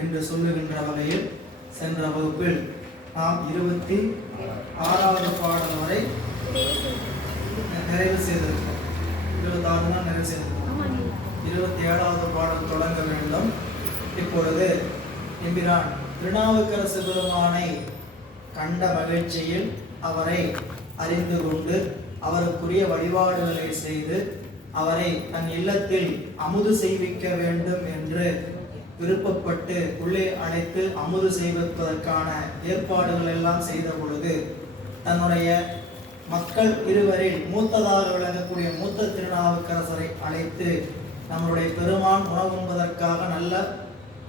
என்று சொல்லுகின்ற வகையில் சென்ற வகுப்பில் நாம் 26வது பாடல் வரை நிறைவு செய்திருக்கிறோம். 26 தான் நிறைவு செய்திருக்கிறோம். 27வது பாடல் தொடங்க வேண்டும். இப்பொழுது எம்பிரான் திருநாவுக்கரசு பெருமானை கண்ட மகிழ்ச்சியில் அவரை அறிந்து கொண்டு அவருக்குரிய வழிபாடுகளை செய்து அவரை தன் இல்லத்தில் அமுது செய்விக்க வேண்டும் என்று விருப்பப்பட்டு உள்ளே அழைத்து அமுது செய்வதற்கான ஏற்பாடுகள் எல்லாம் செய்த பொழுது தன்னுடைய மக்கள் இருவரில் மூத்ததாக விளங்கக்கூடிய மூத்த திருநாவுக்கரசரை அழைத்து நம்முடைய பெருமான் உணவுண்பதற்காக நல்ல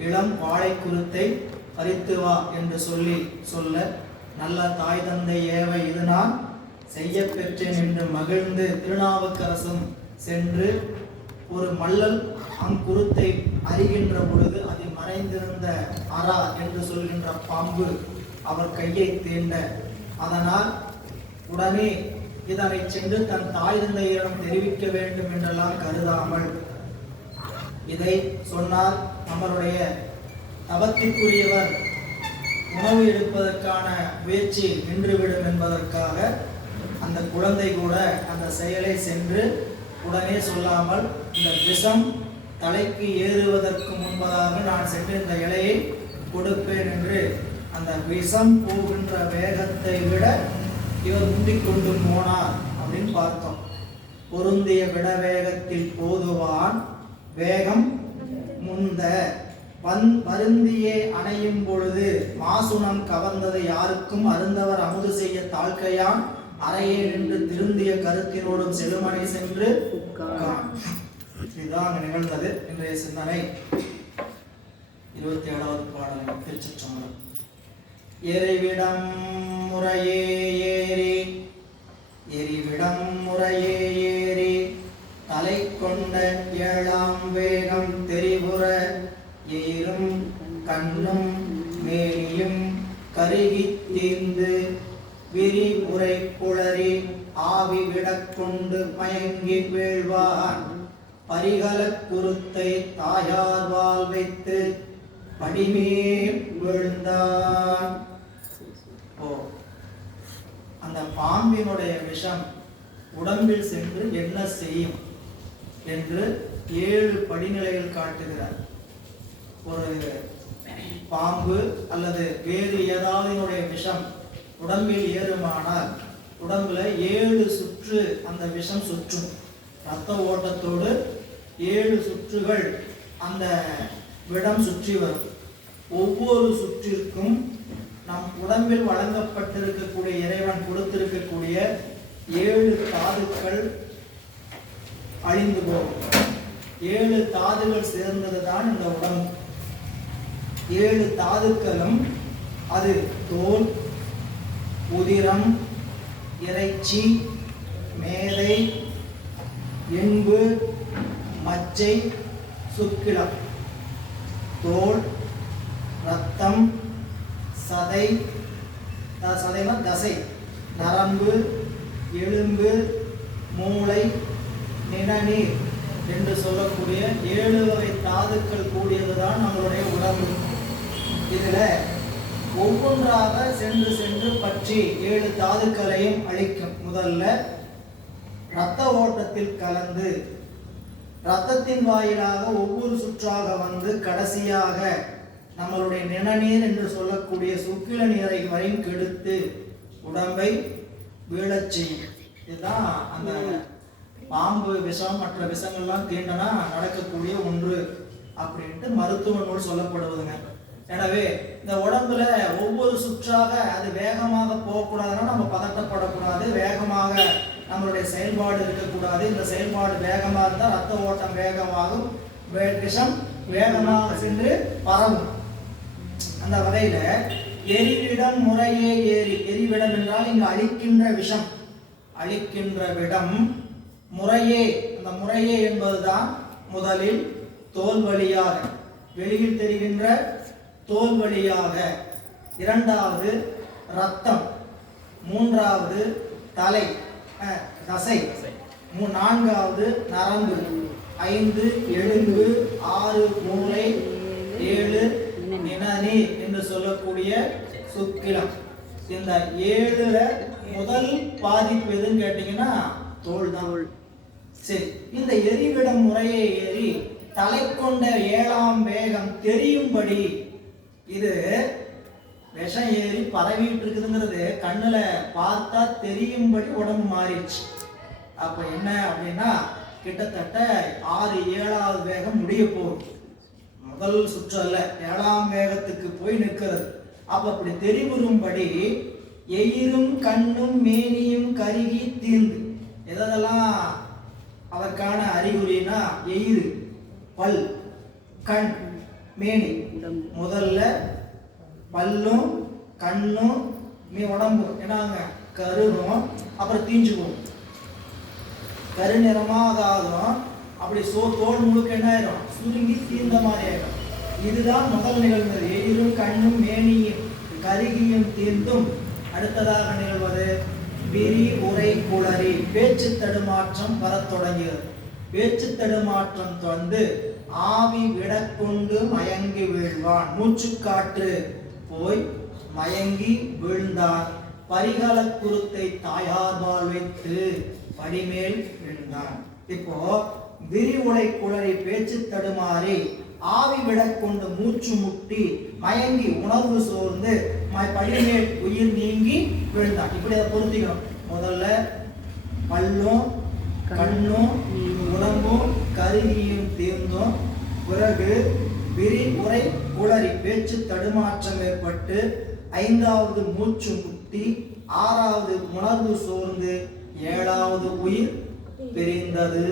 இளம் வாழை குருத்தை பறித்து வா என்று சொல்ல நல்ல தாய் தந்தை ஏவை இது நான் செய்ய பெற்றேன் என்று மகிழ்ந்து திருநாவுக்கரசும் சென்று ஒரு மல்லல் அங்குருத்தை அறிகின்ற பொழுது அதில் மறைந்திருந்த அரா என்று சொல்கின்ற பாம்பு அவர் கையை தீண்ட அதனால் உடனே இதனை சென்று தன் தாய் தந்தையரிடம் தெரிவிக்க வேண்டும் என்றெல்லாம் கருதாமல் இதை சொன்னால் நம்மளுடைய தவத்திற்குரியவர் உணவு எடுப்பதற்கான முயற்சி நின்றுவிடும் என்பதற்காக அந்த குழந்தை கூட அந்த செயலை சென்று உடனே சொல்லாமல் இந்த விஷம் தலைக்கு ஏறுவதற்கு முன்பதாக நான் சென்று இந்த இலையை கொடுப்பேன் என்று அந்த விஷம் போகின்ற வேகத்தை விட இவர் முந்திக் கொண்டு போனார் அப்படின்னு பார்த்தோம். பொருந்திய விட வேகத்தில் போதுவான் வேகம் முந்த வருந்தியே அணையும் பொழுது மாசுணம் கவர்ந்தது யாருக்கும் அருந்தவர் அமுது செய்ய தாழ்க்கையான் அறையே நின்று திருந்திய கருத்தினோடும் செழுமனை சென்று இதுதான் அங்கு நிகழ்ந்தது. இன்றைய சிந்தனை 27வது பாடல் திருச்சிற்றம்பலம். எரிவிடம் முறையே ஏறி எரிவிடம் முறையே ஏறி தலை கொண்ட ஏழாம் வேகம் தெரிவுற ஏறும் கண்ணும் மேனியும் கருகி தீர்ந்து விரிமுறை குளறி ஆவி விடக்கொண்டு மயங்கி வீழ்வான் பரிகல குருத்தை தாயார் வால் வைத்து படிமேல் விழுந்தான். அந்த பாம்பினுடைய விஷம் உடம்பில் சென்று என்ன செய்யும் என்று 7 படிநிலைகள் காட்டுகிறார். ஒரு பாம்பு அல்லது வேறு ஏதாவது விஷம் உடம்பில் ஏறுமானால் உடம்புல 7 சுற்று அந்த விஷம் சுற்றும். இரத்த ஓட்டத்தோடு 7 சுற்றுகள் அந்த விடம் சுற்றி வரும். ஒவ்வொரு சுற்றிற்கும் நம் உடம்பில் வழங்கப்பட்டிருக்கக்கூடிய இறைவன் கொடுத்திருக்கக்கூடிய 7 தாதுக்கள் அழிந்து போகும். 7 தாதுகள் சேர்ந்ததுதான் இந்த உடம்பு. 7 தாதுக்களும் அது தோல், உதிரம், இறைச்சி, மேதை, எண்பு, மச்சை, சுக்கிலம். தோல், இரத்தம், சதை, தசை, நரம்பு, எலும்பு, மூளை, நிணநீர் என்று சொல்லக்கூடிய 7 வகை தாதுக்கள் கூடியதுதான் நம்மளுடைய உடம்பு. இதுல ஒவ்வொன்றாக சென்று சென்று பற்றி 7 தாதுக்களையும் அழிக்கும். முதல்ல இரத்த ஓட்டத்தில் கலந்து இரத்தத்தின் வாயிலாக ஒவ்வொரு சுற்றாக வந்து கடைசியாக நம்மளுடைய நிணநீர் என்று சொல்லக்கூடிய சுக்கில நீரை வரையும் கெடுத்து உடம்பை வீழச் செய்யும். இதுதான் அந்த பாம்பு விஷம் மற்ற விஷங்கள்லாம் தீண்டனா நடக்கக்கூடிய ஒன்று அப்படின்ட்டு மருத்துவ நூல் சொல்லப்படுவதுங்க. எனவே இந்த உடம்புல ஒவ்வொரு சுற்றாக அது வேகமாக போகக்கூடாதுன்னா நம்ம பதட்டப்படக்கூடாது. வேகமாக நம்மளுடைய செயல்பாடு இருக்கக்கூடாது. இந்த செயல்பாடு வேகமாக இருந்தால் ரத்த ஓட்டம் வேகமாகும், விஷம் வேகமாக சென்று பரவும். அந்த வகையில எரிவிடம் முறையே ஏறி, எரிவிடம் என்றால் இங்கு அழிக்கின்ற விஷம், அழிக்கின்ற விடம் முறையே. அந்த முறையே என்பதுதான் முதலில் தோல் வழியாக, வெளியில் தெரிகின்ற தோல் வழியாக, இரண்டாவது இரத்தம், மூன்றாவது தலை தசை, நான்காவது நரம்பு, 5 எலும்பு, 6 மூளை, 7 நிணநீர் என்று சொல்லக்கூடிய சுக்கிலம். இந்த 7ல முதல் பாதிப்பு எதுன்னு கேட்டீங்கன்னா தோல் தான். சரி, இந்த எரிவிடம் முறையை ஏறி தலை கொண்ட 7ஆம் வேகம் தெரியும்படி, இது விஷம் ஏறி பரவிட்டு இருக்குதுங்கிறது கண்ணுல பார்த்தா தெரியும்படி உடம்பு மாறிடுச்சு. அப்ப என்ன அப்படின்னா கிட்டத்தட்ட 6-7வது வேகம் முடிய போகுது. முதல் சுற்று அல்ல, 7ஆம் வேகத்துக்கு போய் நிற்கிறது. அப்ப அப்படி தெரிவுறும்படி எயிரும் கண்ணும் மேனியும் கருகி தீர்ந்து, எதெல்லாம் அதற்கான அறிகுறினா எயிறு, பல், கண், மேனி. முதல்ல பல்லும் கண்ணும் உடம்பு என்னாங்க கருகும், அப்புறம் தீஞ்சுக்கும், கருநிறமாகாதும், அப்படி தோல் முழுக்க என்ன ஆயிரும், சுருங்கி தீர்ந்த மாதிரி ஆயிடும். இதுதான் முதல் நிகழ்ந்தது. எயிரும் கண்ணும் மேனியும் கருகியும் தீர்ந்தும் அடுத்ததாக நிகழ்வது விரி உரை குளறி, பேச்சு தடுமாற்றம் வரத் தொடங்கியது. பேச்சு தடுமாற்றம் வந்து ஆவி விடக்கொண்டு மயங்கி வீழ்வான், மூச்சுக்காற்று போய் மயங்கி வீழ்ந்தார். பரிகால குருத்தை தாயார்பால் வைத்து படிமேல் விழுந்தான். இப்போ விரிவுரை குளறி பேச்சு தடுமாறி ஆவி விடக்கொண்டு மூச்சு முட்டி மயங்கி உணர்வு சோர்ந்து படிமேல் உயிர் நீங்கி விழுந்தான். இப்படி அதை பொருத்திக்கணும். முதல்ல பல்லும் கண்ணும் உடம்பும் கருகியும் தீர்ந்தும், பிறகு விரி உரை குளறி பேச்சு தடுமாற்றம் ஏற்பட்டு 5வது மூச்சு முட்டி 6வது உணர்வு சோர்ந்து 7வது உயிர் பிரிந்தது.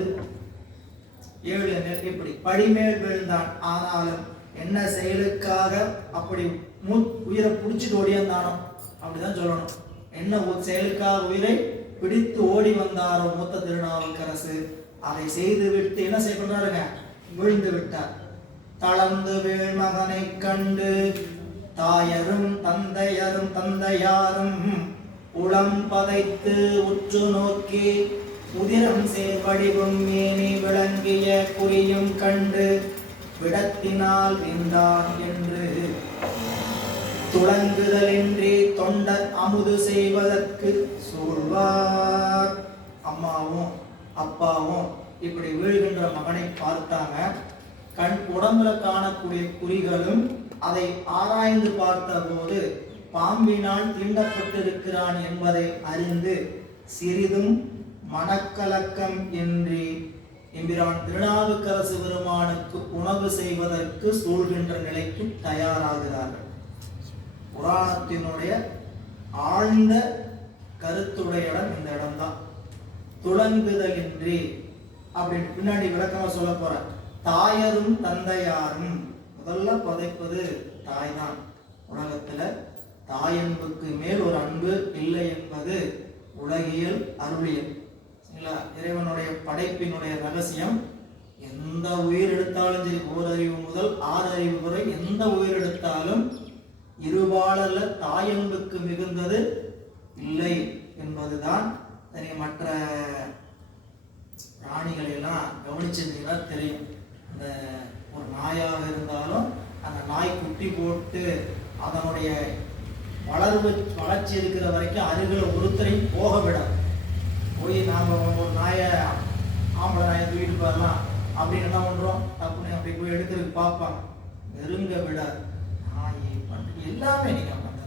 7 இப்படி படிமேல் விழுந்தான். ஆனாலும் என்ன செயலுக்காக அப்படி உயிரை பிடிச்சிட்டு ஓடியாந்தானோ அப்படிதான் சொல்லணும். என்ன செயலுக்காக உயிரை பிடித்து ஓடி வந்தாரோ மூத்த திருநாவுக்கரசு, அதை செய்து விட்டு என்ன செய்யறாருங்க, விழுந்து விட்டார். தளர்ந்து வீழ் மகனை கண்டு தாயரும் தந்தையாரும் உளம் பதைத்து உற்று நோக்கி உதிரம் சேர்வடிவும் மேனி விளங்கிய குறியும் கண்டு விடத்தினால் விந்தான் என்று துளங்குதலின்றி தொண்டர் அமுது செய்வதற்கு சூழ்வார். அம்மாவும் அப்பாவும் இப்படி வீழ்கின்ற மகனை பார்த்தாங்க. உடம்புல காணக்கூடிய குறிகளும் அதை ஆராய்ந்து பார்த்த போது பாம்பினால் தீண்டப்பட்டிருக்கிறான் என்பதை அறிந்து சிறிதும் மனக்கலக்கம் இன்றி எம்பிரான் திருநாவுக்கரசு பெருமானுக்கு உணவு செய்வதற்கு சூழ்கின்ற நிலைக்கு தயாராகிறார்கள். புராணத்தினுடைய ஆழ்ந்த கருத்துடைய இடம் இந்த இடம்தான். துளங்குதலின்றி அப்படின்னு பின்னாடி விளக்கமா சொல்ல போற. தாயரும் தந்தையாரும், முதல்ல பதைப்பது தாய் தான். உலகத்துல தாயன்புக்கு மேல் ஒரு அன்பு இல்லை என்பது உலகியல் அருளியல். இறைவனுடைய படைப்பினுடைய ரகசியம். எந்த உயிர் எடுத்தாலும் சரி, 1 அறிவு முதல் 6 அறிவு வரை எந்த உயிர் எடுத்தாலும் இருபாலல்ல தாயன்புக்கு மிகுந்தது இல்லை என்பதுதான். மற்ற பிராணிகளை எல்லாம் கவனிச்சிருந்தீங்கன்னா தெரியும். இந்த ஒரு நாயாக இருந்தாலும் அந்த நாய் குட்டி போட்டு அதனுடைய வளர்ச்சி இருக்கிற வரைக்கும் அருகில் ஒருத்தரையும் போக விடாது. போய் நாம் ஒரு நாயை, ஆம்பளை நாயை தூக்கிட்டு போயிடலாம் அப்படின்னு என்ன பண்ணுறோம், அப்படின்னு அப்படி போய் எடுக்கிறதுக்கு பார்ப்பாங்க, நெருங்க விடாது. நாய் எல்லாமே நீங்கள் அந்த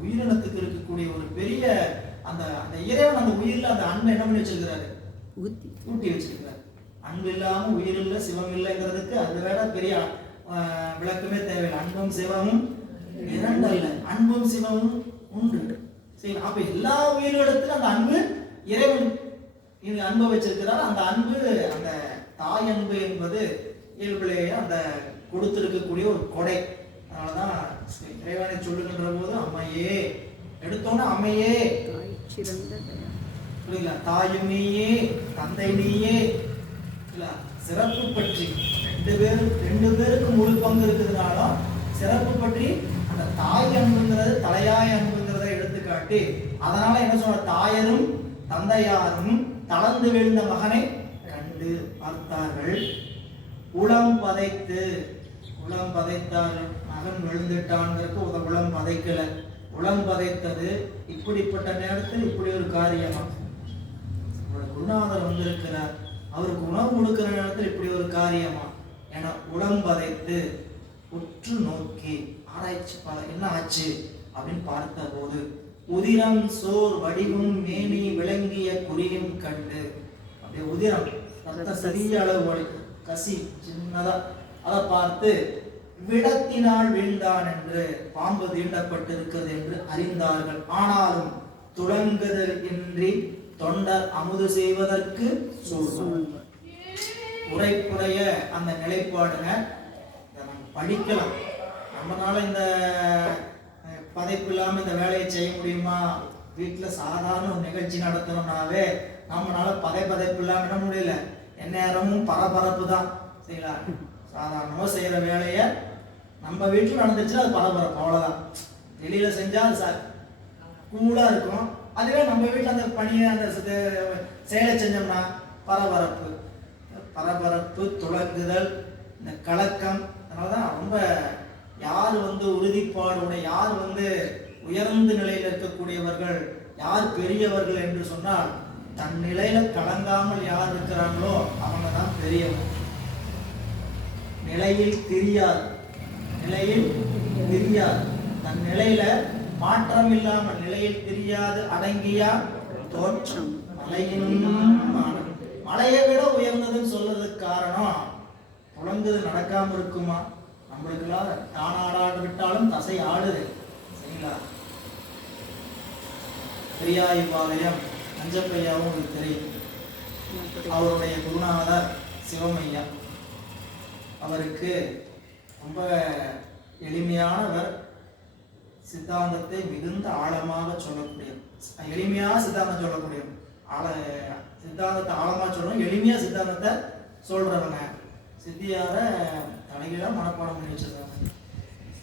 உயிரினத்துக்கு இருக்கக்கூடிய ஒரு பெரிய அந்த அந்த இறைவன் அந்த உயிரில் அந்த அன்பை என்ன பண்ணி வச்சிருக்கிறாரு, ஊட்டி வச்சிருக்கிறார். அன்பு இல்லாமல் உயிர் இல்லை சிவம் இல்லைங்கிறதுக்கு அது வேற பெரிய விளக்கமே தேவையில்லை. அன்பும் சிவமும் இரண்டல்ல, அன்பும் சிவமும் உண்டு. சரி, அப்ப எல்லா உயிரிடத்துல அந்த அன்பு இறைவன் இங்கு அன்பை வச்சிருக்கிறார். அந்த அன்பு, அந்த தாய் அன்பு என்பது இயல்பிலேயே அந்த கொடுத்திருக்கக்கூடிய ஒரு கொடை. அதனாலதான் இறைவனை சொல்லுகின்ற போது அம்மையே எடுத்தோன்னா அம்மையே, புரியுங்களா, தாயும் நீயே தந்தை நீயே. சிறப்பு பற்றி ரெண்டு பேருக்கு முழு பங்கு இருக்கிறதுனாலும் சிறப்பு பற்றி அந்த தாய் அன்புங்கிறது தலையாய அன்புங்கிறத எடுத்துக்காட்டி, அதனால என்ன சொல்ற, தாயரும் தந்தையாரும் தளர்ந்து விழுந்த மகனை கண்டு பார்த்தார்கள். உளம் பதைத்தார்கள். மகன் விழுந்துட்டான்ங்கிறதுக்கு உளம் பதைக்கல. உளம் பதைத்தது இப்படிப்பட்ட நேரத்தில் இப்படி ஒரு காரியமா? குருநாதர் வந்திருக்கிறார், அவருக்கு உணவு கொடுக்கிற நேரத்தில் இப்படி ஒரு காரியமா என உளம் பதைத்து உற்று நோக்கி ஆராய்ச்சி என்ன ஆச்சு அப்படின்னு பார்த்த போது உதிரம் சோர் வடிவும் மேனி விளங்கிய குறியும் கண்டு, அப்படியே உதிரம் ரத்த சிறிய அளவு கசி சின்னதா அதை பார்த்து விடத்தினால் வீழ்ந்தான் என்று, பாம்பு தீண்டப்பட்டிருக்கிறது என்று அறிந்தார்கள். ஆனாலும் துளங்குதல் இன்றி தொண்டர் அமுது செய்வதற்கு உரைப்புடைய அந்த நிலைப்பாடுங்க. நம்ம படிக்கலாம், நம்மளால இந்த பதைப்பு இல்லாம இந்த வேலையை செய்ய முடியுமா? வீட்டுல சாதாரண ஒரு நிகழ்ச்சி நடத்தணும்னாவே நம்மளால பதைப்பு இல்லாம என்ன முடியல, எந்நேரமும் பரபரப்பு தான் செய்யலாம். சாதாரணமா செய்யற வேலைய நம்ம வீட்டுல நடந்துச்சுன்னா அது பரபரப்பு, அவ்வளவுதான். வெளியில செஞ்சா அது கூலா இருக்கும். அதுவே நம்ம வீட்டுல அந்த பணியை அந்த செயலை செஞ்சோம்னா பரபரப்பு துளங்குதல், இந்த கலக்கம். அதனாலதான் ரொம்ப யார் உறுதிப்பாடோட, யார் உயர்ந்த நிலையில இருக்கக்கூடியவர்கள், யார் பெரியவர்கள் என்று சொன்னால் தன் நிலையில கலங்காமல் யார் இருக்கிறாங்களோ அவங்க தான் பெரியவங்க. நிலையில் தெரியாது தன் நிலையில மாற்றம் இல்லாமல் நிலையில் தெரியாது அடங்கியா தோற்றம் மலையை விட உயர்ந்ததுன்னு சொல்றதுக்கு காரணம் புலங்குது நடக்காம இருக்குமா? நம்மளுக்கெல்லாம் தானாடாடு விட்டாலும் தசை ஆடுது, சரிங்களா? பெரியாய்பாளையம் அஞ்சப்பையாவும் உங்களுக்கு தெரியும். அவருடைய குருநாதர் சிவமையா. அவருக்கு ரொம்ப எளிமையானவர், சித்தாந்தத்தை மிகுந்த ஆழமாக சொல்லக்கூடிய, எளிமையா சித்தாந்தம் சொல்லக்கூடிய, சித்தாந்தத்தை ஆழமா சொல்லணும், எளிமையா சித்தாந்தத்தை சொல்றவங்க. சித்தியார தலைகீழா மனப்பாடம் பண்ணி வச்சிருக்காங்க,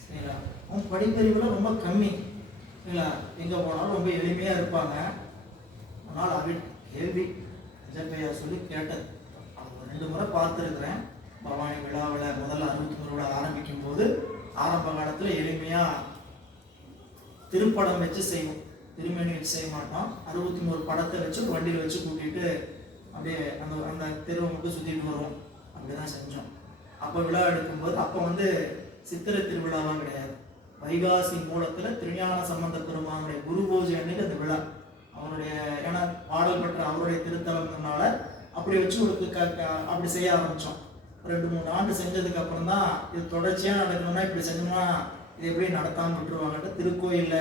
சரிங்களா? அவங்க படிப்பறிவுல ரொம்ப கம்மி, இல்லைங்களா? எங்க போனாலும் ரொம்ப எளிமையா இருப்பாங்க. ஆனால் அவன் கேள்வி அஞ்சப்பையா சொல்லி கேட்டது அது 2 முறை பார்த்துருக்கிறேன். பவானி விழாவில் முதல்ல 63 விழா ஆரம்பிக்கும் போது ஆரம்ப காலத்துல எளிமையா திருப்படம் வச்சு செய்வோம், திருமணி வச்சு செய்ய மாட்டோம். 63 படத்தை வச்சு வண்டியில் வச்சு கூட்டிட்டு அப்படியே அந்த தெருவை மட்டும் சுத்திட்டு வருவோம், அப்படிதான் செஞ்சோம். அப்ப விழா எடுக்கும்போது அப்ப சித்திரை திருவிழாவாக கிடையாது, வைகாசி மூலத்துல திருஞான சம்பந்த பெருமானுடைய குரு பூஜை அன்னைக்கு அந்த விழா. அவருடைய ஏன்னா பாடல் பெற்ற அவருடைய திருத்தலம்னால அப்படி வச்சு அப்படி செய்ய ஆரம்பிச்சோம். 2-3 ஆண்டு செஞ்சதுக்கு அப்புறம் தான் இது தொடர்ச்சியா நடக்கணும்னா இப்படி செஞ்சோம்னா இது எப்படி நடத்தாம விட்டுருவாங்கன்ட்டு திருக்கோயில்ல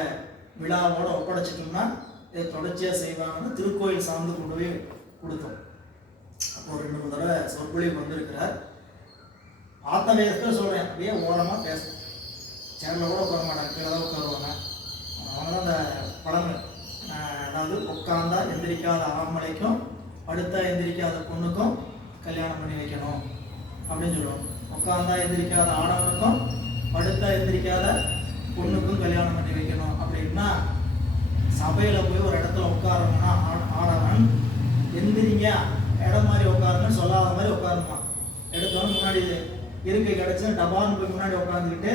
விழாவோட ஒப்படைச்சிட்டோம்னா இதை தொடர்ச்சியா செய்வாங்கன்னு திருக்கோயில் சார்ந்து கொண்டு போய் கொடுத்தோம். அப்போ 2-3 தடவை சொற்பொழிவு வந்திருக்கிறார். ஆத்த வேகத்துல சொல்றேன், அப்படியே ஓரமா பேசணும், சேர்ல கூட உட்கார மாட்டாங்க, கீழே தான் உட்காருவாங்க. அவங்க தான் அந்த படங்கள், அதாவது உட்காந்தா எந்திரிக்காத ஆம்பளைக்கும் படுத்தா எந்திரிக்காத பொண்ணுக்கும் கல்யாணம் பண்ணி வைக்கணும் அப்படின்னு சொல்லுவாங்க. உட்காந்தா எந்திரிக்காத ஆடவனுக்கும் படுத்தா எந்திரிக்காத பொண்ணுக்கும் கல்யாணம் பண்ணி வைக்கணும் அப்படின்னா, சபையில போய் ஒரு இடத்துல உட்காரணும்னா ஆடவன் எந்திரிங்க இடம் மாதிரி உட்காருன்னு சொல்லாத மாதிரி உட்காரணுமா. எடுத்தவனும் முன்னாடி இருக்கை கிடைச்சு டபான்னு போய் முன்னாடி உட்காந்துக்கிட்டு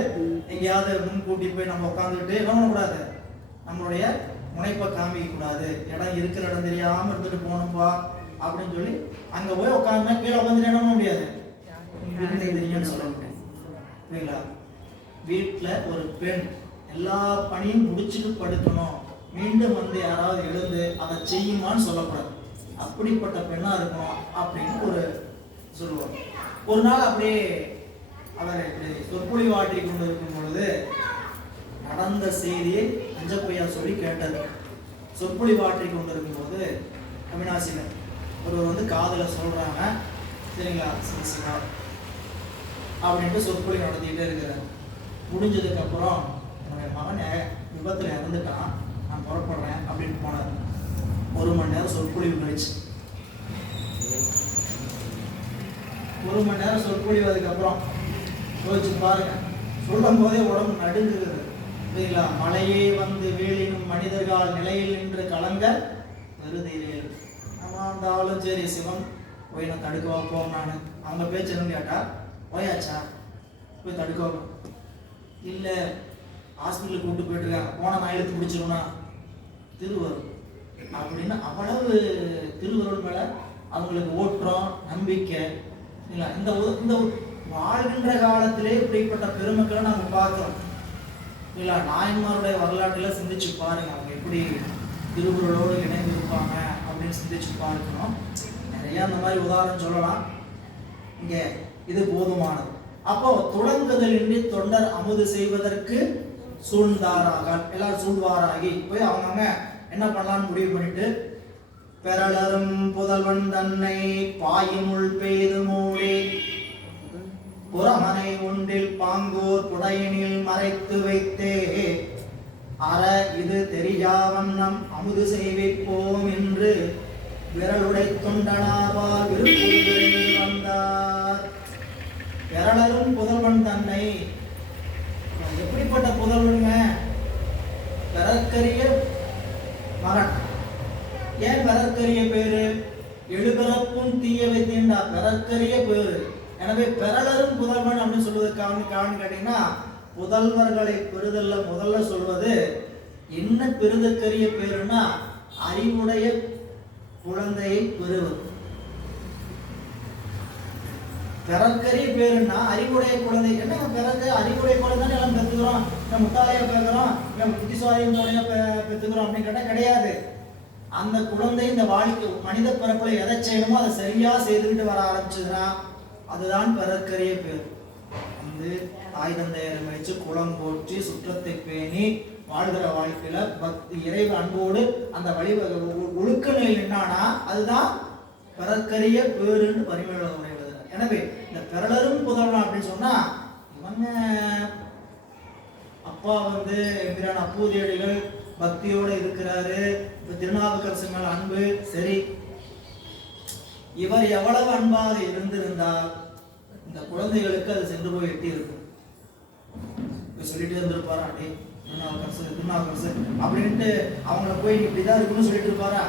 எங்கேயாவது முன்கூட்டி போய் நம்ம உட்காந்துக்கிட்டு என்ன பண்ணக்கூடாது, நம்மளுடைய முனைப்பை காமிக்க கூடாது. இடம் இருக்கிற இடம் தெரியாம இருந்துட்டு போகணும்பா அப்படின்னு சொல்லி அங்க போய் உட்காந்து கீழே உட்காந்துட்டு என்ன பண்ண முடியாது, தெரியும்னு சொல்ல முடியாது, இல்லைங்களா? வீட்டுல ஒரு பெண் எல்லா பணியும் முடிச்சுட்டு படுக்கணும், மீண்டும் யாராவது எழுந்து அதை செய்யுமான்னு சொல்லக்கூடாது, அப்படிப்பட்ட பெண்ணா இருக்கணும் அப்படின்னு ஒரு சொல்லுவாங்க. ஒரு நாள் அப்படியே அவர் சொற்பொழிவு ஆற்றி கொண்டு இருக்கும் பொழுது நடந்த செய்தியை அஞ்சப்பையா சொல்லி கேட்டது. சொற்பொழிவு ஆற்றி கொண்டு இருக்கும் போது அவினாசில ஒருவர் காதல சொல்றாங்க, சரிங்களா, சிவா அப்படின்ட்டு சொற்பொழிவு நடத்திக்கிட்டே இருக்கிறார். முடிஞ்சதுக்கு அப்புறம் என்னுடைய மகன் விபத்துல இறந்துட்டான், நான் புறப்படுறேன் அப்படின்னு போனார். 1 மணி நேரம் சொற்பொழிவு கழிச்சு 1 மணி நேரம் சொற்பொழிவு அதுக்கப்புறம் யோசிச்சு பாருங்க, சொல்லும் போதே உடம்பு நடுங்குகிறது, இல்லைங்களா? மலையே வேலினும் மனிதர்கள் நிலையில் நின்று கலங்க பெருதீரேல். நம்ம இருந்தாலும் சரி சிவன் போய் நான் தடுக்க வைப்போம். நான் அவங்க பேச்சு கேட்டா போயாச்சா போய் தடுக்க வைப்போம், இல்லை ஹாஸ்பிட்டலுக்கு கூப்பிட்டு போயிட்டு இருக்காங்க, போனால் நான் இழுத்து பிடிச்சிருவேனா, திருவருள் அப்படின்னு அவ்வளவு திருவருள் மேலே அவங்களுக்கு ஓட்டுறோம் நம்பிக்கை இல்லை. இந்த வாழ்கின்ற காலத்திலே இப்படிப்பட்ட பெருமக்களை நம்ம பார்க்குறோம் இல்லை. நாயன்மாருடைய வரலாற்றில் சிந்திச்சு பாருங்க, அவங்க எப்படி திருவருளோடு இணைந்து இருப்பாங்க அப்படின்னு சிந்திச்சு பார்க்கணும். நிறைய அந்த மாதிரி உதாரணம் சொல்லலாம், இங்கே இது போதுமானது. அப்போ தொடங்குதலின்றி தொண்டர் அமுது செய்வதற்கு சூழ்ந்தாராக, எல்லாரும் சூழ்வாராகி போய் அவங்க என்ன பண்ணலான்னு முடிவு பண்ணிட்டு, பெறலரும் புதல்வன் தன்னை பாயினுள் பெய்து மூடி புறமனை ஒன்றில் பாங்கோர் புடையினில் மறைத்து வைத்தே அற இது தெரியா வண்ணம் அமுது செய்விப்போம் என்று விரலுடை தொண்டனாவால் விருப்பம் வந்தார். பெறலரும் புதல்வன் தன்னை, எப்படிப்பட்ட புதல்வனுங்க, பெறற்கரிய மகன். ஏன் பெறற்கரிய பேரு? எழுபிறப்பும் தீய வைத்தீண்டா பெறற்கரிய பேரு. எனவே பெறலரும் புதல்வன் அப்படின்னு சொல்வதற்கான காரணம் கேட்டீங்கன்னா, புதல்வர்களை பெறுதல்ல முதல்ல சொல்வது என்ன பெறுதற்கரிய பேருன்னா அறிவுடைய குழந்தையை பெறுவது. பெறற்கரிய பேருன்னா அறிவுடைய குழந்தை. என்ன பிறகு அறிவுடைய குழந்தை எல்லாம் பெற்றுக்கிறோம், நம்ம முட்டாளையா பேசுறோம், நம்ம புத்திசாலியும் பெற்றுக்கிறோம் அப்படின்னு கேட்டா கிடையாது. அந்த குழந்தை இந்த வாழ்க்கை மனித பிறப்புல எதை செய்யணுமோ அதை சரியா செய்துக்கிட்டு வர ஆரம்பிச்சதுன்னா அதுதான் பெறற்கரிய பேர். வந்து தாய் தந்தையரை வச்சு குளம் போற்றி சுற்றத்தை பேணி வாழ்கிற வாழ்க்கையில பக்தி இறைவ அன்போடு அந்த வழிவகை ஒழுக்க நிலையில் என்னானா அதுதான் பெறற்கரிய பேருன்னு பரிமள உடையது. எனவே இந்த பெறலரும் புதல்வன் அப்படின்னு சொன்னா, இவங்க அப்பா வந்து எம்பிரான் அப்பூதியடிகள் பக்தியோட இருக்கிறாரு, இப்ப திருநாவுக்கரசு மேல அன்பு சரி, இவர் எவ்வளவு அன்பாக இருந்திருந்தால் இந்த குழந்தைகளுக்கு அது சென்று போய் எட்டி இருக்கும். இப்ப சொல்லிட்டு இருந்திருப்பாரா, அப்படி திருநாவுக்கரசு அப்படின்ட்டு அவங்கள போய் இப்படிதான் இருக்குன்னு சொல்லிட்டு இருப்பாரா?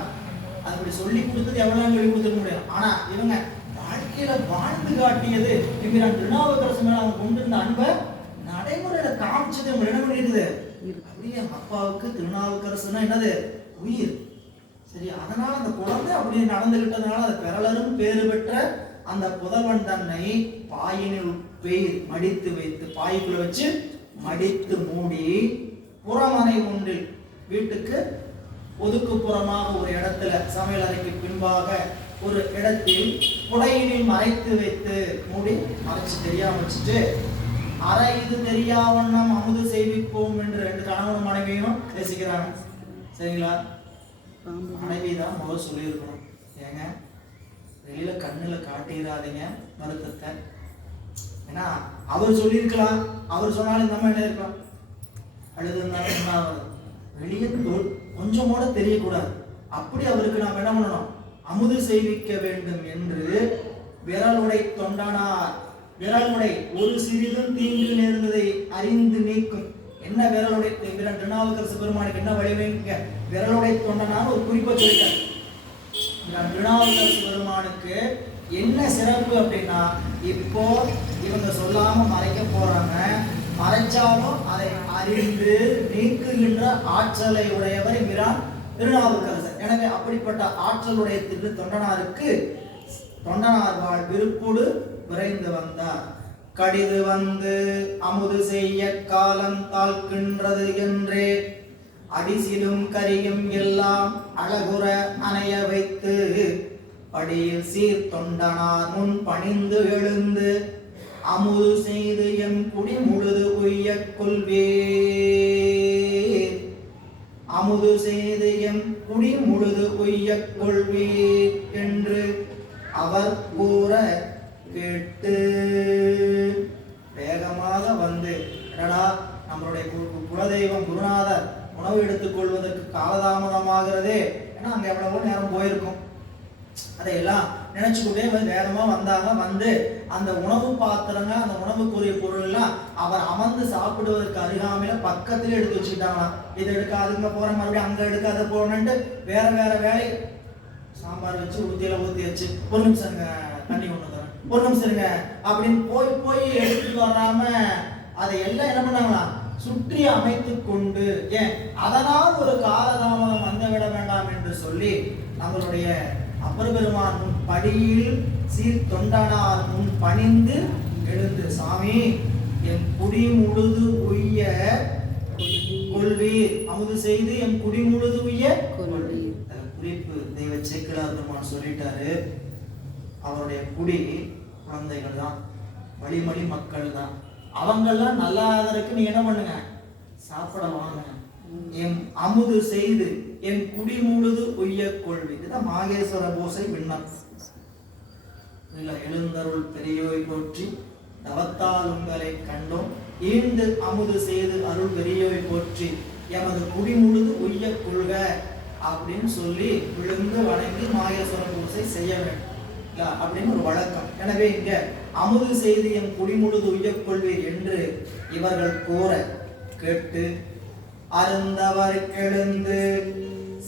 அப்படி சொல்லி கொடுத்தது எவ்வளவு சொல்லி கொடுத்துக்க முடியும். ஆனா இவங்க வாழ்க்கையில வாழ்ந்து காட்டியது எம்பிரான் திருநாவுக்கரசு மேல அவங்க கொண்டிருந்த அன்பை நடைமுறையில காமிச்சது. அவங்க என்ன பண்ணிருக்குது, அப்படியே அப்பாவுக்கு திருநாவுக்கரசுன்னா என்னது உயிர். சரி, அதனால அந்த குழந்தை அப்படி நடந்துகிட்டதுனால அது பெறலரும் பேறு பெற்ற அந்த புதல்வன் தன்னை பாயினில் பெய்து மடித்து வைத்து, பாய்க்குள்ள வச்சு மடித்து மூடி, புறமனை ஒன்றில் வீட்டுக்கு ஒதுக்குப்புறமாக ஒரு இடத்துல சமையல் அறைக்கு பின்பாக ஒரு இடத்தில் புடையினில் மறைத்து வைத்து மூடி மறைச்சு தெரியாம வச்சுட்டு, அரை இது தெரியா வண்ணம் அமுது செய்விப்போம் என்று ரெண்டு கணவன் மனைவியும் பேசிக்கிறாங்க. சரிங்களா? மனைவி தான் முதல் சொல்லியிருக்கணும், ஏங்க வெளியில கண்ணுல காட்டிடாதீங்க வருத்தத்தை. ஏன்னா அவர் சொல்லியிருக்கலாம், அவர் சொன்னாலும் இந்த மாதிரி என்ன இருக்கலாம், அழுது இருந்தாலும் என்ன வெளியே கொஞ்சம் கூட தெரியக்கூடாது. அப்படி அவருக்கு நாம் என்ன பண்ணணும், அமுது செய்விக்க வேண்டும் என்று விரலுடை தொண்டனார். விரலுடை ஒரு சிறிதும் தீங்கு நேர்ந்ததை அறிந்து நீக்கும். என்ன விரலுடை? திருநாவுக்கரசு பெருமானுக்கு என்ன வழிவைங்க, விரலுடை தொண்டனார் ஒரு குறிப்பை சொல்லிட்டார். திருநாவுக்கரசு பெருமானுக்கு என்ன சிறப்பு அப்படின்னா, இப்போ இவங்க சொல்லாம மறைக்க போறாங்க, மறைச்சாலும் அதை அறிந்து நீக்குகின்ற ஆற்றலை உடையவர் என்கிறார் திருநாவுக்கரசர். எனவே அப்படிப்பட்ட ஆற்றலுடைய தொண்டனாருக்கு தொண்டனார் வாழ் விருப்போடு விரைந்து வந்தார். கடிது வந்து அமுது செய்ய காலம் தாழ்கின்றது என்றே அடிசிலும் கரியும் எல்லாம் அழகுற அணைய வைத்து படியில் சீர் தொண்டனார் முன் பணிந்து எழுந்து அமுது செய்து எம் குடி முழுது உய்ய கொள்வீர். அமுது செய்து எம் குடி முழுது உய்ய கொள்வீர் என்று அவர் கூற கேட்டு வேகமாக வந்து, என்னடா நம்மளுடைய குலதெய்வம் குருநாதர் உணவு எடுத்துக் கொள்வதற்கு காலதாமதமாகிறதே, ஏன்னா அங்க எவ்வளவோ நேரம் போயிருக்கும், அதையெல்லாம் நினைச்சுக்கிட்டே வேகமா வந்தாங்க. வந்து அந்த உணவு பாத்திரங்க, அந்த உணவுக்குரிய பொருள் எல்லாம் அவர் அமர்ந்து சாப்பிடுவதற்கு அருகாமையில பக்கத்திலே எடுத்து வச்சுக்கிட்டாங்களாம். இதை எடுக்க அதுங்க போற, மறுபடியும் அங்க எடுக்க அதை போறேன்ட்டு வேற வேற வேலை. சாம்பார் வச்சு ஊத்தியில ஊத்தி வச்சு, ஒரு நிமிஷம் தண்ணி கொண்டு வரேன், ஒரு நிமிஷம் இருங்க அப்படின்னு போய் போய் எடுத்துட்டு வராம அதை எல்லாம் என்ன பண்ணாங்களாம், சுற்றி அமைத்து கொண்டு, ஏன் அதனால் ஒரு காலதாமதம் வந்துவிட வேண்டாம் என்று சொல்லி நம்மளுடைய அப்பர் பெருமான் முன் படியில் சீர் தொண்டனார் முன் பணிந்து எழுந்து, சாமி என் குடி முழுது உய்ய கொள்வீர், அமுது செய்து என் குடி முழுது உய்ய கொள்வீர். குறிப்பு தெய்வ சேக்கிழார் பெருமான் சொல்லிட்டாரு, அவருடைய குடி குழந்தைகள் தான், வழிமொழி மக்கள் தான், அவங்கெல்லாம் நல்லா ஆதரக்கு நீ என்ன பண்ணுங்க, சாப்பிட வாங்க, என் அமுது செய்து என் குடி முழுது உய்ய கொள்வி. இதுதான் மாகேஸ்வர பூசை விண்ணப்பம். எழுந்தருள் பெரியோய் போற்றி தவத்தால் உங்களை கண்டோம், ஈண்டு அமுது செய்து அருள் பெரியோய் போற்றி எமது குடி முழுது உய்ய கொள்க அப்படின்னு சொல்லி விழுந்து வணங்கி மாகேஸ்வர பூசை செய்ய வேண்டும் அப்படின்னு ஒரு வழக்கம். எனவே இங்க அமுது செய்து என் குடி முழுது உய்ய கொள்வீர் என்று இவர்கள் கூற கேட்டு அருந்தவர் எழுந்து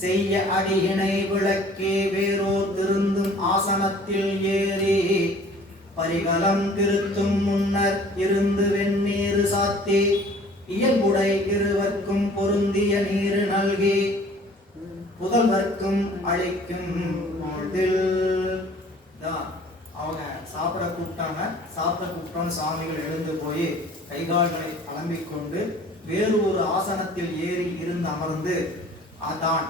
செய்ய அடியினை விளக்கே வேறோர் திருந்தும் ஆசனத்தில் ஏறி பரிகலம் திருத்தும் முன்னர் இருந்து வெந்நீர் சாத்தி இயல்புடை இருவர்க்கும் பொருந்திய நீர் நல்கி புதல்வர்க்கும் அளிக்கும் அவங்க சாப்பிட கூப்பிட்டாங்க. சாப்பிட கூப்பிட்டோன்னு சாமிகள் எழுந்து போய் கைகால்களை அலம்பிக் கொண்டு வேறு ஒரு ஆசனத்தில் ஏறி இருந்து அமர்ந்து தான்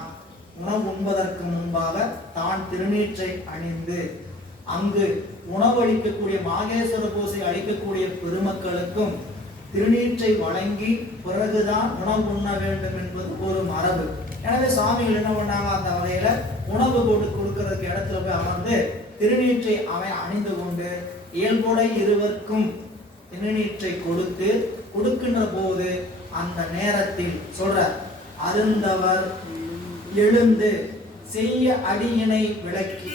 உணவு உண்பதற்கு முன்பாக தான் திருநீற்றை அணிந்து அங்கு உணவு அளிக்கக்கூடிய மாகேஸ்வர பூசை அளிக்கக்கூடிய பெருமக்களுக்கும் திருநீற்றை வழங்கி பிறகுதான் உணவு உண்ண வேண்டும் என்பது ஒரு மரபு. எனவே சுவாமிகள் என்ன பண்ணாங்க, அந்த வகையில உணவு கொடுக்கறதுக்கு இடத்துல போய் அமர்ந்து திருநீற்றை அணிந்து கொண்டு இயல்புடை இருவருக்கும் திருநீற்றை கொடுக்கின்ற போது அந்த நேரத்தில் சொல்ற அருந்தவர் எழுந்து செய்ய அடியினை விளக்கி,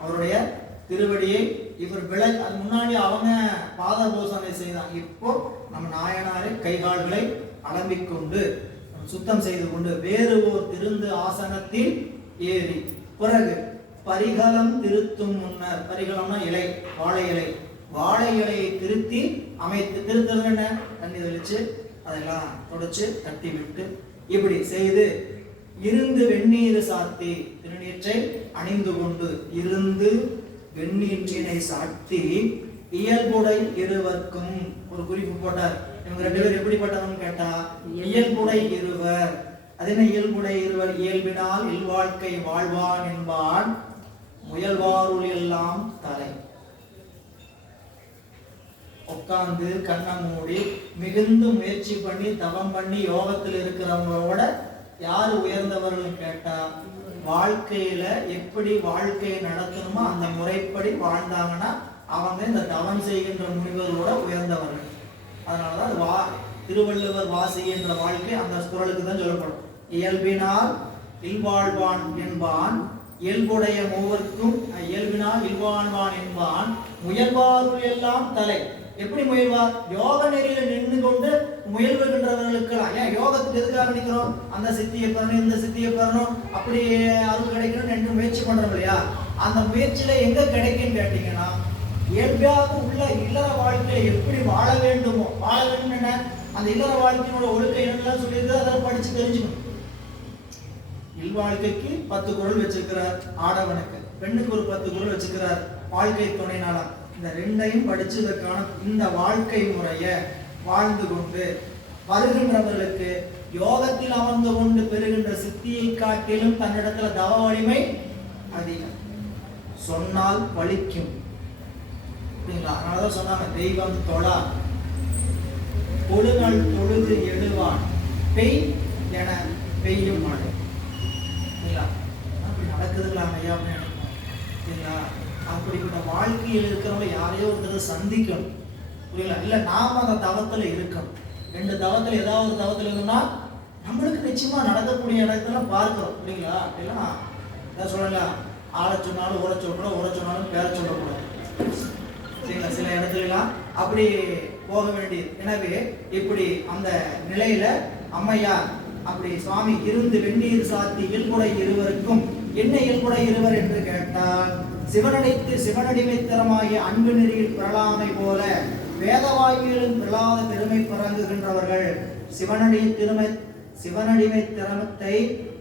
அவருடைய திருவடியை இவர் அது முன்னாடி அவங்க பாத பூசனை செய்தாங்க. இப்போ நம்ம நாயனாரை கைகால்களை அலம்பிக் கொண்டு சுத்தம் செய்து கொண்டு வேறு ஒரு திருந்து ஆசனத்தில் ஏறி பிறகு பரிகலம் திருத்தும் முன்னர், பரிகலம்னா இலை, வாழை இலை, வாழை இலையை திருத்தி அமைத்து, திருத்துறது என்ன, தண்ணி தெளிச்சு அதெல்லாம் தொடச்சு தட்டி விட்டு இப்படி செய்து இருந்து வெந்நீர் சாத்தி திருநீற்றை அணிந்து கொண்டு இருந்து வெந்நீற்றினை சாத்தி இயல்புடை இருவர்க்கும் ஒரு குறிப்பு போட்டார். இவங்க ரெண்டு பேர் எப்படிப்பட்டவங்க கேட்டா இயல்புடை இருவர். அது என்ன இயல்புடை இருவர்? இயல்பினால் இல்வாழ்க்கை வாழ்வான் என்பான் முயல்வாருள் எல்லாம் தலை. உட்கார்ந்து கண்ணை மூடி மிகுந்த முயற்சி பண்ணி தவம் பண்ணி யோகத்தில் இருக்கிறவங்களோட யாரு உயர்ந்தவர்கள் கேட்டா வாழ்க்கையில எப்படி வாழ்க்கையை நடத்தணுமோ அந்த முறைப்படி வாழ்ந்தாங்கன்னா அவங்க இந்த தவம் செய்கின்ற முனிவர்களோட உயர்ந்தவர்கள். அதனாலதான் திருவள்ளுவர் வாசிக்கின்ற வாழ்க்கை அந்த குறளுக்கு தான் சொல்லப்படும். இயல்பினால் இல்வாழ்வான் என்பான் இயல்புடைய மூவர்க்கும், இயல்பினால் இல்வாழ்வான் என்பான் முயல்வாருள் எல்லாம் தலை. எப்படி முயல்வார்? யோக நெறியில நின்று கொண்டு முயல்வுகின்றவர்களுக்கு, ஏன் யோகத்துக்கு எதுக்காக நிற்கிறோம்? அந்த சித்தியை பெறணும், இந்த சித்தியை பெறணும், அப்படி அருள் கிடைக்கணும் என்று முயற்சி பண்றோம் இல்லையா? அந்த முயற்சியில எங்க கிடைக்குன்னு கேட்டீங்கன்னா இயல்பாக உள்ள இல்லற வாழ்க்கையை எப்படி வாழ வேண்டுமோ வாழ வேண்டும். என்ன அந்த இல்லற வாழ்க்கையோட ஒழுக்கை என்னெல்லாம் சொல்லியிருக்கு, அதெல்லாம் படிச்சு தெரிஞ்சுக்கணும். இல்வாழ்க்கைக்கு 10 குறள் வச்சிருக்கிறார் ஆடவனுக்கு, பெண்ணுக்கு ஒரு 10 குறள் வச்சிருக்கிறார் வாழ்க்கை துணை நலம். இந்த ரெண்டையும் படிச்சதற்கான இந்த வாழ்க்கை முறைய வாழ்ந்து கொண்டு வருகின்றவர்களுக்கு யோகத்தில் அமர்ந்து கொண்டு பெறுகின்ற சித்தியை காட்டிலும் தன்னிடத்துல தவ வலிமை அதிகம், சொன்னால் பலிக்கும். அதனாலதான் சொன்னாங்க, தெய்வம் தொழா கொடுங்கள் தொழுது எழுவான் பெய் என பெய்யும் மழை. அப்படி நடக்குதுங்களா ஐயா அப்படின்னு நினைப்போம். அப்படிப்பட்ட வாழ்க்கையில் இருக்கிறவங்க யாரையோ ஒருத்தர் சந்திக்கணும், புரியல? இல்ல நாம அந்த தவத்துல இருக்கணும். 2 தவத்துல ஏதாவது ஒரு தவத்துல இருந்தோம்னா நம்மளுக்கு நிச்சயமா நடக்கக்கூடிய இடத்துல பார்க்கிறோம், புரியுங்களா? அப்படிலாம் ஏதாவது சொல்லலாம், ஆளை சொன்னாலும் ஊற சொல்லக்கூடாது, ஊற சொன்னாலும் பேர சொல்லக்கூடாது, சரிங்களா? சில இடத்துலாம் அப்படி போக வேண்டியது. எனவே இப்படி அந்த நிலையில அம்மையார் அப்படி சுவாமி இருந்து வெந்நீர் சாத்தி இயல்புடை இருவருக்கும், என்ன இயல்புடை இருவர் என்று கேட்டால் சிவனடித்து சிவனடிமைத்தரமாகிய அன்பு நெறியில் பெறலாமை போல வேத வாக்கியலும் பிறளாத பெருமை பிறங்குகின்றவர்கள் சிவனடிமை திறமத்தை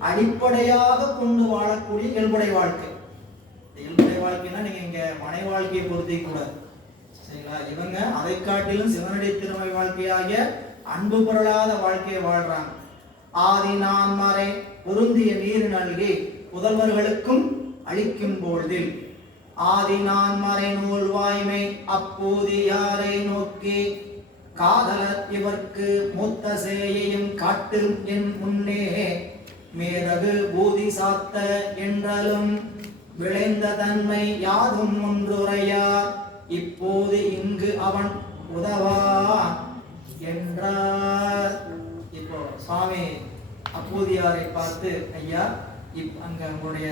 அடிப்படையாக கொண்டு வாழக்கூடிய இயல்புடை வாழ்க்கை. இயல்புடை வாழ்க்கைன்னா நீங்க இங்க மனை வாழ்க்கையை பொறுத்தே கூடாது, சரிங்களா? இவங்க அதை காட்டிலும் சிவனடி திறமை வாழ்க்கையாகிய அன்பு பொருளாத வாழ்க்கையை வாழ்றாங்க. ஆதி நான் மறை பொருந்திய நீர் நல்கி புதல்வர்களுக்கும் அளிக்கும் பொழுதில் ஆதி நான் மறை நூல் வாய்மை அப்போது யாரை நோக்கி காதலர் இவர்க்கு மூத்த சேயையும் காட்டும் என் முன்னே மேதகு பூதி சாத்த என்றாலும் விளைந்த தன்மை யாதும் ஒன்றுரையார் இப்போது இங்கு அவன் உதவா என்றார். இப்போ சுவாமி அப்போதியாரை பார்த்து, ஐயா அங்க உங்களுடைய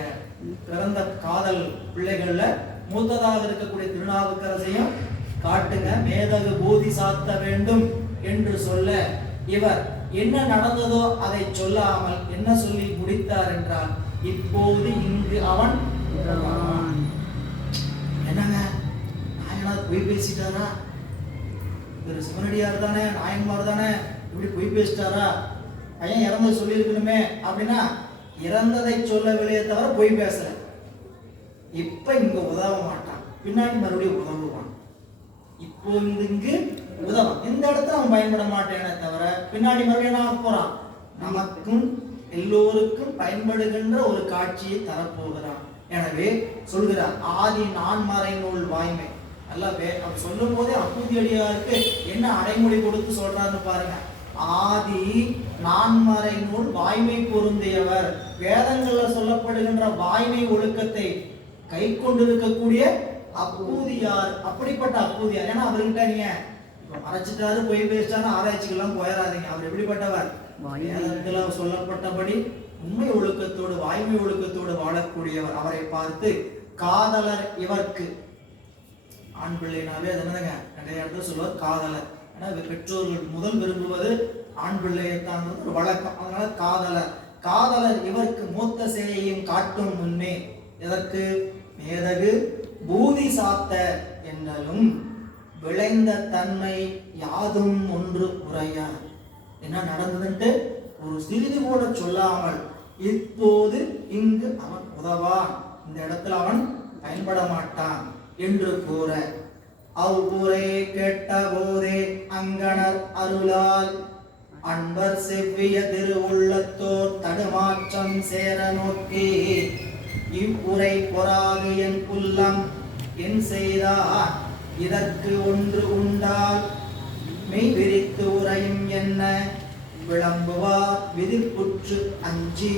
பிறந்த காதல் பிள்ளைகள்ல மூத்ததாக இருக்கக்கூடிய திருநாவுக்கரசையும் காட்டுங்க, மேதகு பூதி சாத்த வேண்டும் என்று சொல்ல இவர் என்ன நடந்ததோ அதை சொல்லாமல் என்ன சொல்லி முடித்தார் என்றால் இப்போது இங்கு அவன் என்னங்க நாயனார் பொய் பேசிட்டாரா? இவர் சிவனடியார் தானே, நாயன்மார் தானே, இப்படி பொய் பேசிட்டாரா? பையன் இறந்தது சொல்லி இருக்கணுமே அப்படின்னா இறந்ததை சொல்லவில்லையே தவிர பொய் பேசல. இப்ப இங்க உதவ மாட்டான், பின்னாடி மறுபடியும் உதவுவான். இப்போ இங்கு உதவும், இந்த இடத்துல அவன் பயன்பட மாட்டேனே தவிர பின்னாடி மறுபடியும் ஆக போறான். நமக்கும் எல்லோருக்கும் பயன்படுகின்ற ஒரு காட்சியை தரப்போகிறான். எனவே சொல்கிறார் ஆதி நான்மறை நூல் வாய்மை. நல்லா அவர் சொல்லும் போதே அப்பூதியடியாருக்கு என்ன அடைமொழி கொடுத்து சொல்றாருன்னு பாருங்க. ஆதி நான்மறை நூல் வாய்மை பொருந்தியவர், வேதங்கள்ல சொல்லப்படுகின்ற வாய்மை ஒழுக்கத்தை கை கொண்டிருக்கக்கூடிய அப்பூதியார். அப்படிப்பட்ட அப்பூதியார். ஏன்னா அவர்கிட்ட நீங்க இப்ப மறைச்சிட்டாரு பொய் பேசிட்டாரு ஆராய்ச்சிக்கெல்லாம் போயிடாதீங்க. அவர் எப்படிப்பட்டவர்? வேதத்துல சொல்லப்பட்டபடி உண்மை ஒழுக்கத்தோடு வாய்மை ஒழுக்கத்தோடு வாழக்கூடியவர். அவரை பார்த்து காதலர் இவர்க்கு, ஆண் பிள்ளைனாவே அது என்னதுங்க, நிறைய இடத்துல சொல்லுவார் காதலர். ஏன்னா பெற்றோர்கள் முதல் விரும்புவது ஆண் பிள்ளையை தான் ஒரு வழக்கம். அதனால காதலர் காதலர் இவருக்கு மூத்த சேயையும் காட்டும் முன்னே எதற்கு மேதகு பூதி சாத்த என்றாலும் விளைந்த தன்மை யாதும் ஒன்று உரையார். என்ன நடந்ததுன்ட்டு ஒரு சிறிது கூட சொல்லாமல் இப்போது இங்கு அவன் உதவான், இந்த இடத்துல அவன் பயன்பட மாட்டான் என்று கூற அவ்வுரை கேட்ட போதே அங்கணர் அருளால் அன்பர் செவ்விய திருவுள்ளத்தோர் தடுமாற்றம் சேர நோக்கி இவ்வுரை பொறாது என் புல்லம் என் செய்தார் இதற்கு ஒன்று உண்டால் மெய் விரித்து உரையும் என்ன விளம்புவார் விதிப்புற்று அஞ்சி.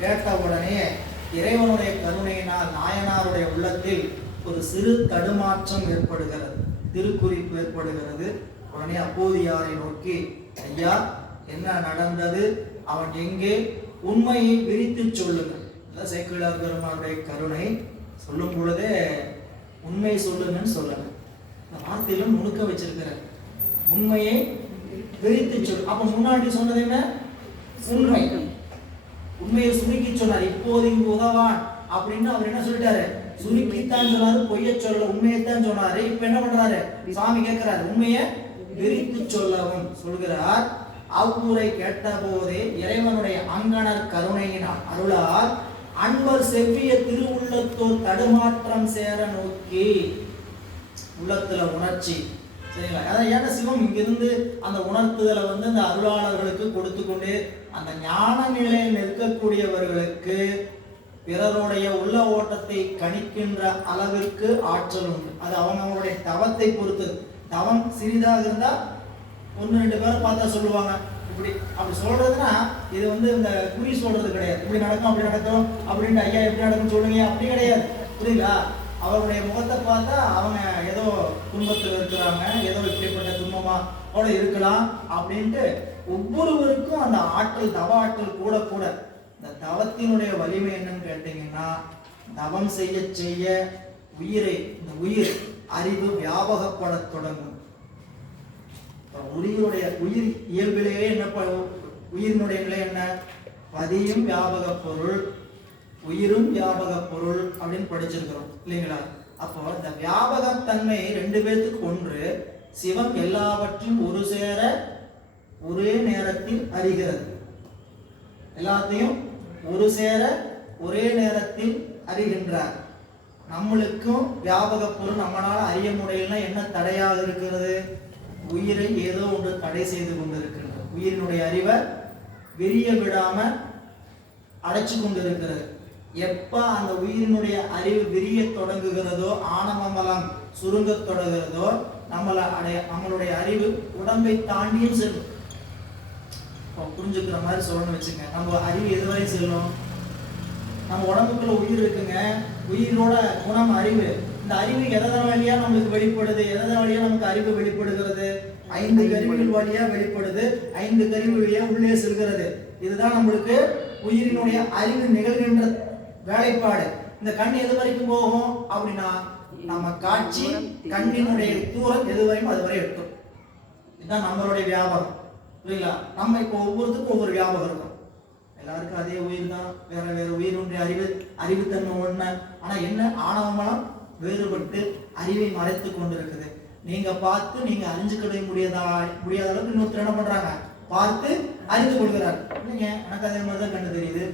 கேட்ட உடனே இறைவனுடைய கருணையினால் நாயனாருடைய உள்ளத்தில் ஒரு சிறு தடுமாற்றம் ஏற்படுகிறது, திருக்குறிப்பு ஏற்படுகிறது. உடனே அப்போதியாரை நோக்கி, ஐயா என்ன நடந்தது, அவன் எங்கே, உண்மையை விரித்து சொல்லுங்கள். சேக்கிழார் பெருமானுடைய கருணை சொல்லும் பொழுதே உண்மை சொல்லுங்கன்னு சொல்லணும். இந்த வார்த்தையிலும் நுணுக்க வச்சிருக்கிற உண்மையை விரித்து சொல். அப்ப முன்னாடி சொன்னது என்ன? உண்மை. உண்மையை சுருக்கி சொன்னார். இப்போது இங்கு உதவான் அப்படின்னு அவர் என்ன சொல்லிட்டாரு? சுருக்கித்தான் சொன்னாரு, பொய்ய சொல்ல உண்மையைத்தான் சொன்னாரு. இப்ப என்ன பண்றாரு? சுவாமி கேட்கிறாரு, உண்மையை விரித்து சொல்லவும் சொல்கிறார். அவ்வுரை கேட்ட போதே இறைவனுடைய அங்கணர் கருணையினால் அருளால் அன்பர் செவ்விய திருவுள்ளத்தோர் தடுமாற்றம் சேர நோக்கி, உள்ளத்துல உணர்ச்சி, சரிங்களா? அதான் ஏன்னா சிவம் இங்கிருந்து அந்த உணர்த்துதலை அந்த அருளாளர்களுக்கு கொடுத்து கொண்டு அந்த ஞான நிலையில் இருக்கக்கூடியவர்களுக்கு பிறருடைய உள்ள ஓட்டத்தை கணிக்கின்ற அளவிற்கு ஆற்றல் உண்டு. அது அவங்களுடைய தவத்தை பொறுத்து. தவம் சிறிதாக இருந்தா ஒன்று ரெண்டு பேரை பார்த்தா சொல்லுவாங்க. இப்படி அப்படி சொல்றதுன்னா இது இந்த குறி சொல்றது கிடையாது. இப்படி நடக்கும் அப்படி நடக்கும் அப்படின்ட்டு ஐயா எப்படி நடக்கும் சொல்லுங்க அப்படி கிடையாது. புரியுங்களா? அவருடைய முகத்தை பார்த்தா அவங்க ஏதோ துன்பத்தில் இருக்கிறாங்க, ஏதோ இப்படிப்பட்ட துன்பமா கூட இருக்கலாம் அப்படின்ட்டு ஒவ்வொருவருக்கும் அந்த ஆற்றல், தவ ஆற்றல் கூட கூட. இந்த தவத்தினுடைய வலிமை என்னன்னு கேட்டீங்கன்னா, தவம் செய்ய செய்ய இந்த உயிர் அறிவு வியாபகப்பட தொடங்கும். உயிர் இயல்பிலேயே என்ன, உயிரினுடைய நிலை என்ன? பதியும் வியாபக பொருள், உயிரும் வியாபக பொருள் அப்படின்னு படிச்சிருக்கிறோம் இல்லைங்களா? அப்போ இந்த வியாபகத்தன்மை ரெண்டு பேத்துக்கு ஒன்று. சிவம் எல்லாவற்றையும் ஒரு சேர ஒரே நேரத்தில் அறிகிறது. எல்லாத்தையும் ஒரு சேர ஒரே நேரத்தில் அறிகின்றார். நம்மளுக்கும் வியாபக பொருள் நம்மளால அறிய முடியலன்னா என்ன தடையாக இருக்கிறது? உயிரை ஏதோ ஒன்று தடை செய்து கொண்டிருக்கின்றது. உயிரினுடைய அறிவை விரிய விடாம அடைச்சு கொண்டிருக்கிறது. எப்ப அந்த உயிரினுடைய அறிவு விரிய தொடங்குகிறதோ, ஆணவமலம் சுருங்க தொடங்குகிறதோ, நம்மளுடைய அறிவு உடம்பை தாண்டியும் செல்லும். புரிஞ்சுக்கிற மாதிரி சொல்லணும்னு வச்சுங்க. நம்ம அறிவு எதுவரை செல்லும்? நம்ம உடம்புக்குள்ள உயிர் இருக்குங்க. உயிரோட குணம் அறிவு. இந்த அறிவு எதன் வழியா நம்மளுக்கு வெளிப்படுது? எதன் வழியா நமக்கு அறிவு வெளிப்படுகிறது? 5 கருவிகள் வழியா வெளிப்படுது. 5 கருவி வழியா உள்ளே செல்கிறது. இதுதான் நம்மளுக்கு உயிரினுடைய அறிவு நிகழ்கின்ற வேலைப்பாடு. இந்த கண் எது வரைக்கும் போகும் அப்படின்னா, நம்ம காட்சி கண்ணினுடைய தூரம் எது வரைக்கும் அது வரை எட்டும். இதுதான் நம்மளுடைய வியாபகம். புரியுங்களா? நம்ம இப்போ ஒவ்வொருத்துக்கும் ஒவ்வொரு வியாபகம் இருக்கும். எல்லாருக்கும் அதே உயிர் தான். வேற வேற உயிரினுடைய அறிவுத்தன்மை ஒண்ணு. ஆனா என்ன, ஆணவமலம் வேறுபட்டு அறிவை மறைத்து கொண்டு இருக்குது. நீங்க பார்த்து நீங்க அறிஞ்சுக்கிட முடியாத அளவுக்கு இன்னொருத்தர் என்ன பண்றாங்க, பார்த்து அறிந்து கொள்கிறார். இல்லைங்க, எனக்கு அதே மாதிரிதான் கண்ணு தெரியுது,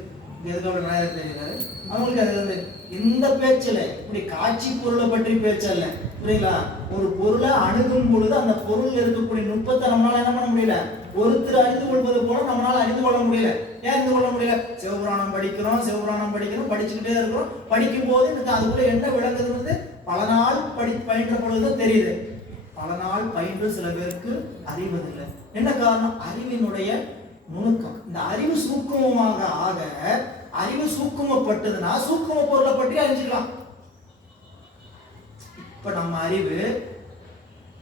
எதுக்கு நேரம் தெரியுது. அவங்களுக்கு அது வந்து இந்த பேச்சுல இப்படி காட்சி பொருளை பற்றி பேச்சு அல்ல. புரியுங்களா? ஒரு பொருளை அணுகும் பொழுது அந்த பொருள் இருக்கக்கூடிய நுட்பத்தை நம்மளால என்ன பண்ண முடியல, ஒருத்தர் அறிந்து கொள்வது போல நம்மளால அறிந்து கொள்ள முடியல. ஏன் அறிந்து கொள்ள முடியல? சிவபுராணம் படிக்கிறோம் படிச்சுக்கிட்டே இருக்கிறோம். படிக்கும் போது எனக்கு அதுக்குள்ள என்ன விளங்குது பல நாள் பயின்ற பொழுதுதான் தெரியுது. பல நாள் பயின்று சில பேருக்கு அறிவதில்லை. என்ன காரணம்? அறிவினுடைய நுணுக்கம். இந்த அறிவு சூக்குமமாக ஆக, அறிவு சூக்குமப்பட்டதுன்னா சூக்கும பொருளை பற்றி அறிஞ்சுக்கலாம். இப்ப நம்ம அறிவு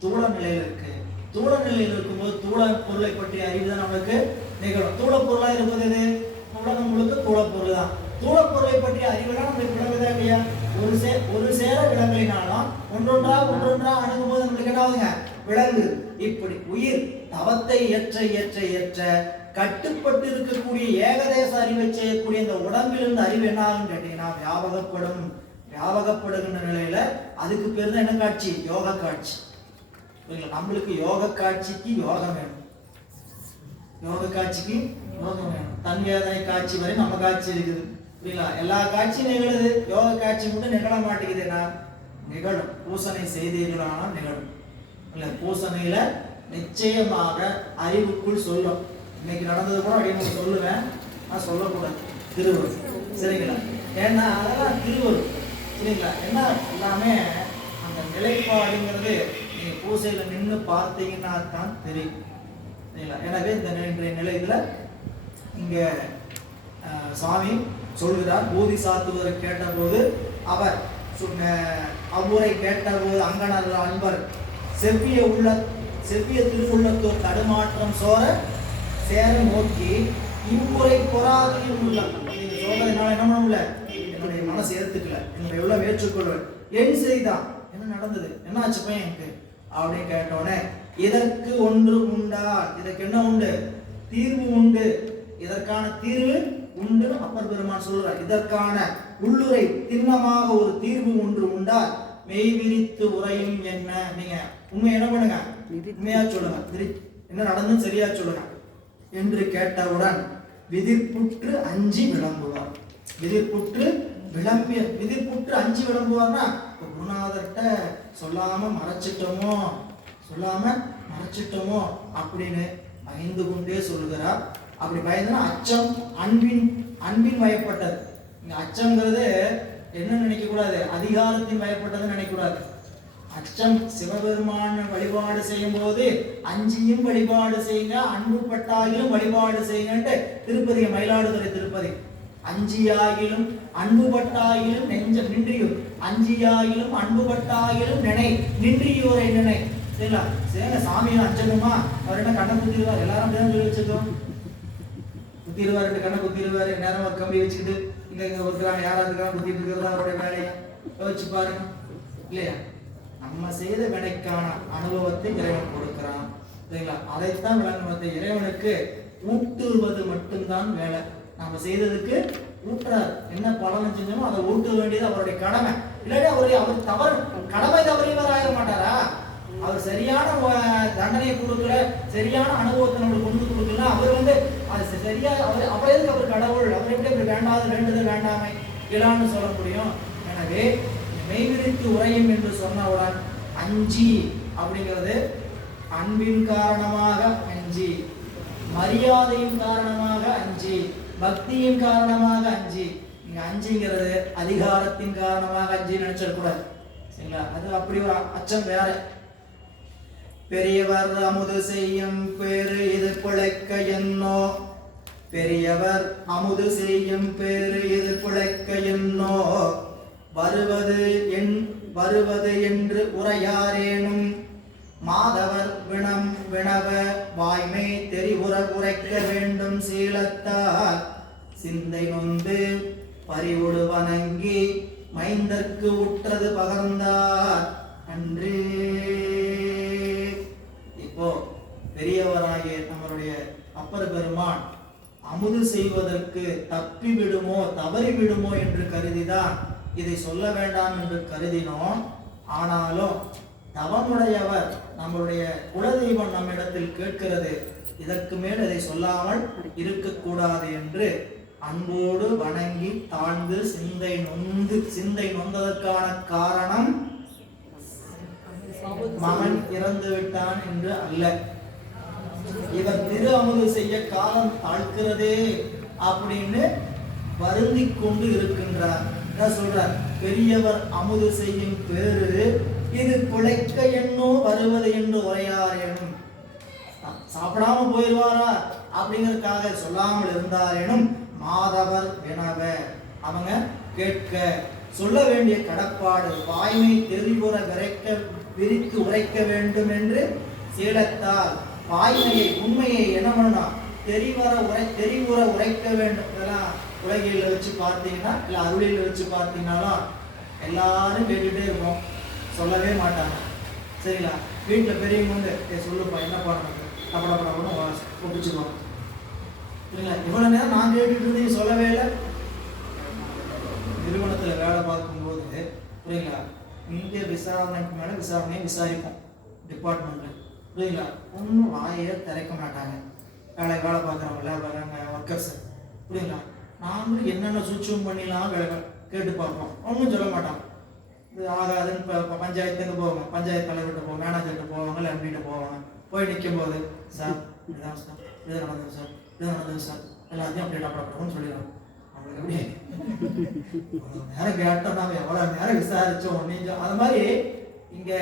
தூள நிலையில இருக்கு. தூள நிலையில் இருக்கும்போது தூள பொருளை பற்றிய அறிவு தான் நமக்கு நிகழும். தூள பொருளா இருப்பது எது? உலகம் முழுக்க தூள பொருள் தான். தூள பொருளை பற்றிய அறிவுலாம் நம்மளுக்கு விளங்குதா இல்லையா? ஒரு சேர விளங்கலினாலும் ஒன்றொன்றா அணுகும் போது நம்மளுக்கு என்ன ஆகுதுங்க, விளங்கு. இப்படி உயிர் தவத்தை ஏற்ற கட்டுப்பட்டு இருக்கக்கூடிய ஏகதேச அறிவை செய்யக்கூடிய இந்த உடம்பிலிருந்து அறிவு என்ன ஆகுன்னு கேட்டீங்கன்னா வியாபகப்படுகின்ற நிலையில அதுக்கு பேர் தான் என்ன காட்சி? யோக காட்சி. நம்மளுக்கு யோக காட்சிக்கு யோகம் வேணும். தன் வேதனை காட்சி வரை நம்ம காட்சி இருக்குது. புரியல? எல்லா காட்சியும் நிகழுது, யோக காட்சி மட்டும் நிகழ மாட்டேங்குதுன்னா நிகழும். பூசணை செய்தீர்களானா நிகழும். இல்ல, பூசணையில நிச்சயமாக அறிவுக்குள் சொல்லும். இன்னைக்கு நடந்தது கூட அப்படின்னு சொல்லுவேன், நான் சொல்லக்கூடாது. திருவருள், சரிங்களா? ஏன்னா அதெல்லாம் திருவருள், சரிங்களா? என்ன எல்லாமே அந்த நிலைப்பாடுங்கிறது நீங்க பூசையில நின்று பார்த்தீங்கன்னா தான் தெரியும், சரிங்களா? எனவே இந்த இன்றைய நிலையில இங்க சுவாமி சொல்கிறார், பூதி சாத்துவதை கேட்டபோது அவர் அவ்வூரை கேட்டபோது அங்கனர் அன்பர் செவ்விய திருவுள்ளத்தோர் தடுமாற்றம் சேர நோக்கி இவ்வூரை பொறாதையும் உள்ள. நீங்க சொல்றதுனால என்ன பண்ண முடியல, என்னுடைய மனசு ஏத்துக்கல, என்னுடைய எவ்வளவு ஏற்றுக்கொள்வேன். என் செய்தான் என்ன நடந்தது, என்ன ஆச்சு பையனுக்கு அப்படின்னு கேட்டோடனே, இதற்கு ஒன்று உண்டா, இதற்கு என்ன உண்டு, தீர்வு உண்டு, இதற்கான தீர்வு உண்டு. அப்பர் பெருமான் சொல்றார், இதற்கான உள்ளுரை திண்ணமாக ஒரு தீர்வு ஒன்று உண்டா, மெய் விரித்து உரையும் என்ன. நீங்க உண்மை என்ன பண்ணுங்க, உண்மையா சொல்லுங்க, என்ன நடந்து சரியா சொல்லுங்க என்று கேட்டவுடன் விதிர்ப்புற்று அஞ்சி விளம்புவார். விதிர்ப்புற்று அஞ்சி விளம்புவார்னா, குருநாதர்கிட்ட சொல்லாம மறைச்சிட்டோமோ அப்படின்னு பயந்து கொண்டே சொல்லுகிறார். அப்படி பயந்துனா அச்சம் அன்பின் வயப்பட்டது. இந்த அச்சம்ங்கிறது என்ன நினைக்க கூடாது, அதிகாரத்தின் வயப்பட்டதுன்னு நினைக்க கூடாது. அச்சம் சிவபெருமான வழிபாடு செய்யும் போது அஞ்சியும் வழிபாடு செய்யுங்க, அன்பு பட்டாகிலும் வழிபாடு செய்யுங்கன்ட்டு திருப்பதி, மயிலாடுதுறை திருப்பதி. அஞ்சியாகிலும் அன்பு பட்டாகிலும் நெஞ்சம் நின்றியூர், அஞ்சியாகிலும் அன்பு பட்டாகிலும் நின்றியூரை நினை. சரிங்களா? சரிங்க, சாமியும் அஞ்சனுமா, அவர் என்ன கண்ணை குத்திடுவார், எல்லாரும் அப்படிதான் சொல்லி வச்சுக்கோம். குத்திடுவார், கண்ணை குத்திடுவாரு, நேரம் கம்பி வச்சுக்கிட்டு இங்க ஒருத்தராங்க யாராவது குத்திட்டு இருக்கிறதா அவருடைய வேலையை யோசிச்சு பாருங்க, இல்லையா? நம்ம செய்த வினைக்கான அனுபவத்தை இறைவன் கொடுக்கிறான், சரிங்களா? அதைத்தான் விளங்குவதை இறைவனுக்கு ஊட்டுவது மட்டும்தான் வேலை. நம்ம செய்ததுக்கு ஊட்டுறார், என்ன பலனை செஞ்சோமோ அதை ஊட்ட வேண்டியது அவருடைய கடமை. இல்லாட்டி அவர் தவறு கடமை தவறியவர் ஆக மாட்டாரா? அவர் சரியான தண்டனையை கொடுக்கல, சரியான அனுபவத்தை நம்மளுக்கு கொண்டு கொடுக்கல, அவர் அது சரியா அவர் அப்புறம் எதுக்கு அவர் கடவுள்? அவர் எப்படி அப்படி வேண்டாது வேண்டுதல் வேண்டாமை இலான்னு சொல்ல முடியும்? எனவே மெய்விரித்து உரையும் என்று சொன்னவுடன் அஞ்சி அப்படிங்கிறது அன்பின் காரணமாக அஞ்சி, மரியாதையின் காரணமாக அஞ்சி, பக்தியின் காரணமாக அஞ்சி. நீங்க அஞ்சுங்கிறது அதிகாரத்தின் காரணமாக அஞ்சி நினைச்சிடக்கூடாது, சரிங்களா? அது அப்படி அச்சம் வேற. பெரியவர் அமுது செய்யும் பேரு இது பிழைக்க என்னோ, பெரியவர் அமுது செய்யும் பேரு இது பிழைக்க என்னோ, வருவது என்று உரையாரேனும் மாதவர் வினவ வாய்மை தெரிவுற உரைக்க வேண்டும் சீலத்தால் சிந்தை நொந்து பறிவுடு வணங்கி மைந்தற்கு உற்றது பகர்ந்தார் அன்று. இப்போ பெரியவராகிய நம்மளுடைய அப்பர் பெருமான் அமுது செய்வதற்கு தப்பி விடுமோ தவறி விடுமோ என்று கருதிதான் இதை சொல்ல வேண்டாம் என்று கருதினோம். ஆனாலும் தவமுடையவர் நம்மளுடைய குலதெய்வம் நம்மிடத்தில் கேட்கிறது, இதற்கு மேல் இதை சொல்லாமல் இருக்கக்கூடாது என்று அன்போடு வணங்கி தாழ்ந்து சிந்தை நொந்ததற்கான காரணம் மகன் இறந்து விட்டான் என்று அல்ல, இவர் திரு அமுது செய்ய காலம் தாழ்கிறதே அப்படின்னு வருந்தி கொண்டு இருக்கின்றார். என்ன சொல்றார்? பெரியவர் அமுது செய்யும் பேரு இது பிழைக்க என்னோ வருவது என்று உரையாரேனும், சாப்பிடாம போயிடுவாரா அப்படிங்கறதுக்காக சொல்லாமல் இருந்தாரேனும் மாதவர் வினவ அவங்க கேட்க சொல்ல வேண்டிய கடப்பாடு வாய்மை தெரிவுற விரித்து உரைக்க வேண்டும் என்று சீலத்தால் வாய்மையை உண்மையை என்ன பண்ணணும்? தெரிவுற உரைக்க வேண்டும். இதெல்லாம் உலகில் வச்சு பார்த்தீங்கன்னா இல்லை அருளில் வச்சு பார்த்தீங்கன்னாலும் எல்லாரும் கேட்டுகிட்டே இருப்போம், சொல்லவே மாட்டாங்க, சரிங்களா? வீட்டில் பெரியவங்க வந்து சொல்லுப்பா என்ன பண்ணணும் அப்படப்படப்படணும் ஒப்பிச்சுக்குவோம், சரிங்களா? இவ்வளோ நேரம் நான் கேட்டுட்டு இருந்தேன் சொல்லவே இல்லை. நிறுவனத்தில் வேலை பார்க்கும்போது புரியுங்களா, இங்கே விசாரணைக்கு மேலே விசாரணையை விசாரிப்போம் டிபார்ட்மெண்ட்டில், புரியுங்களா? ஒன்றும் வாயை திறக்க மாட்டாங்க வேலை பார்க்குறவங்கள ஒர்க்கர்ஸ், புரியுங்களா? நாமளும் என்னென்ன சூட்சம் பண்ணிலாம் கேட்டு பார்ப்போம், ஒன்றும் சொல்ல மாட்டாங்க. இது ஆகாதுன்னு இப்போ பஞ்சாயத்துக்கு போவாங்க, பஞ்சாயத்து தலைவர்கிட்ட போவாங்க, மேனேஜர்கிட்ட போவாங்க, இல்லை எம்டிகிட்ட போவாங்க. போய் நிற்கும் போது சார் இதுதான் சார், இது நடந்தது சார், இது நடந்தது சார், எல்லாத்தையும் அப்படி டப்படப்படணும்னு சொல்லிடுவோம். அவங்களுக்கு எப்படி நேரம் கேட்டோம், நாங்கள் எவ்வளோ நேரம் விசாரித்தோம் நீங்கள் அது மாதிரி. இங்கே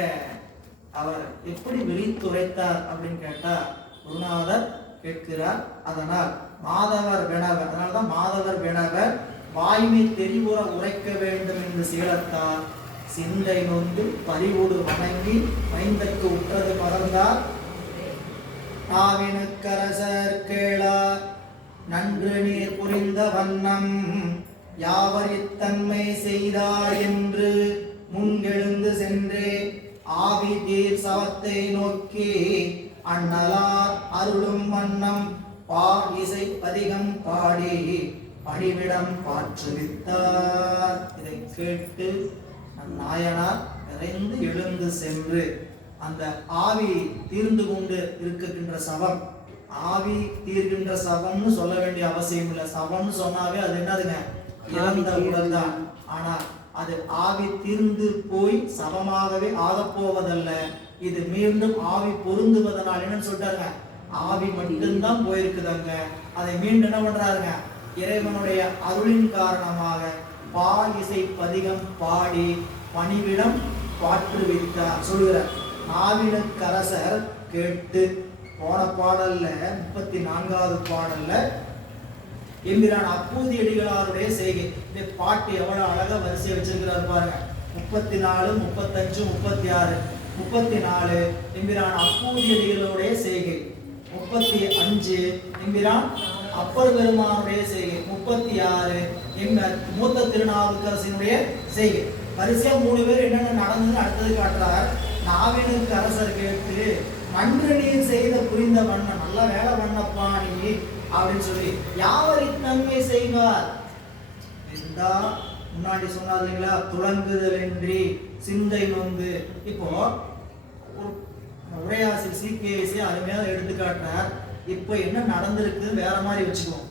அவர் எப்படி விழித்துரைத்தார் அப்படின்னு கேட்டால் குருநாதர் கேட்கிறார். அதனால் மாதவர் வினவர், அதனால்தான் மாதவர் வினவர் வாய்மை தெரிவுற உரைக்க வேண்டும் என்று சீலத்தார் சிந்தை நொந்து பறிவோடு வணங்கி மைந்தற்கு உற்றது பகர்ந்தார். ஆவினுக்கரசர் கேளார் நன்று நீர் புரிந்த வண்ணம் யாவர் இத்தன்மை செய்தார் என்று முன்கெழுந்து சென்றே ஆவி தீர் சவத்தை நோக்கி அண்ணலார் அருளும் வண்ணம் பார் இசை அதிகம் பாடி பணிவிடம் பாற்றுவித்தார். இதை கேட்டு நாயனார் விரைந்து எழுந்து சென்று அந்த ஆவி தீர்ந்து கொண்டு இருக்கின்ற சவம், ஆவி தீர்கின்ற சவம்னு சொல்ல வேண்டிய அவசியம் இல்லை. சவம்னு சொன்னாவே அது என்னதுங்க? இறந்த உடல் தான். ஆனால் அது ஆவி தீர்ந்து போய் சவமாகவே ஆகப்போவதல்ல, இது மீண்டும் ஆவி பொருந்துவதனால் என்னன்னு சொல்லிட்டாருங்க, ஆவி மட்டும்தான் போயிருக்குதாங்க. அதை மீண்டும் என்ன பண்றாருங்க? இறைவனுடைய அருளின் காரணமாக பா இசை பதிகம் பாடி பணிவிடம் பாற்றுவித்தார் சொல்கிறார். ஆவினுக்கரசர் கேட்டு போன பாடல்ல 34வது பாடல்ல எம்பிரான் அப்பூதி அடிகளாருடைய செய்கை. இந்த பாட்டு எவ்வளவு அழகா வரிசை வச்சிருக்கிறார் பாருங்க. 34, 35, 36. 34 எம்பிரான் அப்பூதி அடிகளுடைய செய்கை. 35 எம்பிரான் அப்பர் பெருமானுடைய செய்கை. 36 மூத்த திருநாவுக்கரசினுடைய செய்கை. வரிசையா 3 பேர் என்னென்ன நடந்ததுன்னு அடுத்தது காட்டுறார். நாவினுக்கு அரசர் கேட்டு நன்று நீர் செய்த புரிந்த வண்ணம், நல்லா வேலை பண்ணப்பா நீ அப்படின்னு சொல்லி யாவர் இத்தன்மை செய்வார். முன்னாடி சொன்னார் இல்லைங்களா, துளங்குதலின்றி சிந்தை நொந்து. இப்போ உரையாசிரியர் CKS அருமையாக எடுத்துக்காட்டினார். இப்போ என்ன நடந்திருக்கு வேற மாதிரி வச்சுக்குவோம்.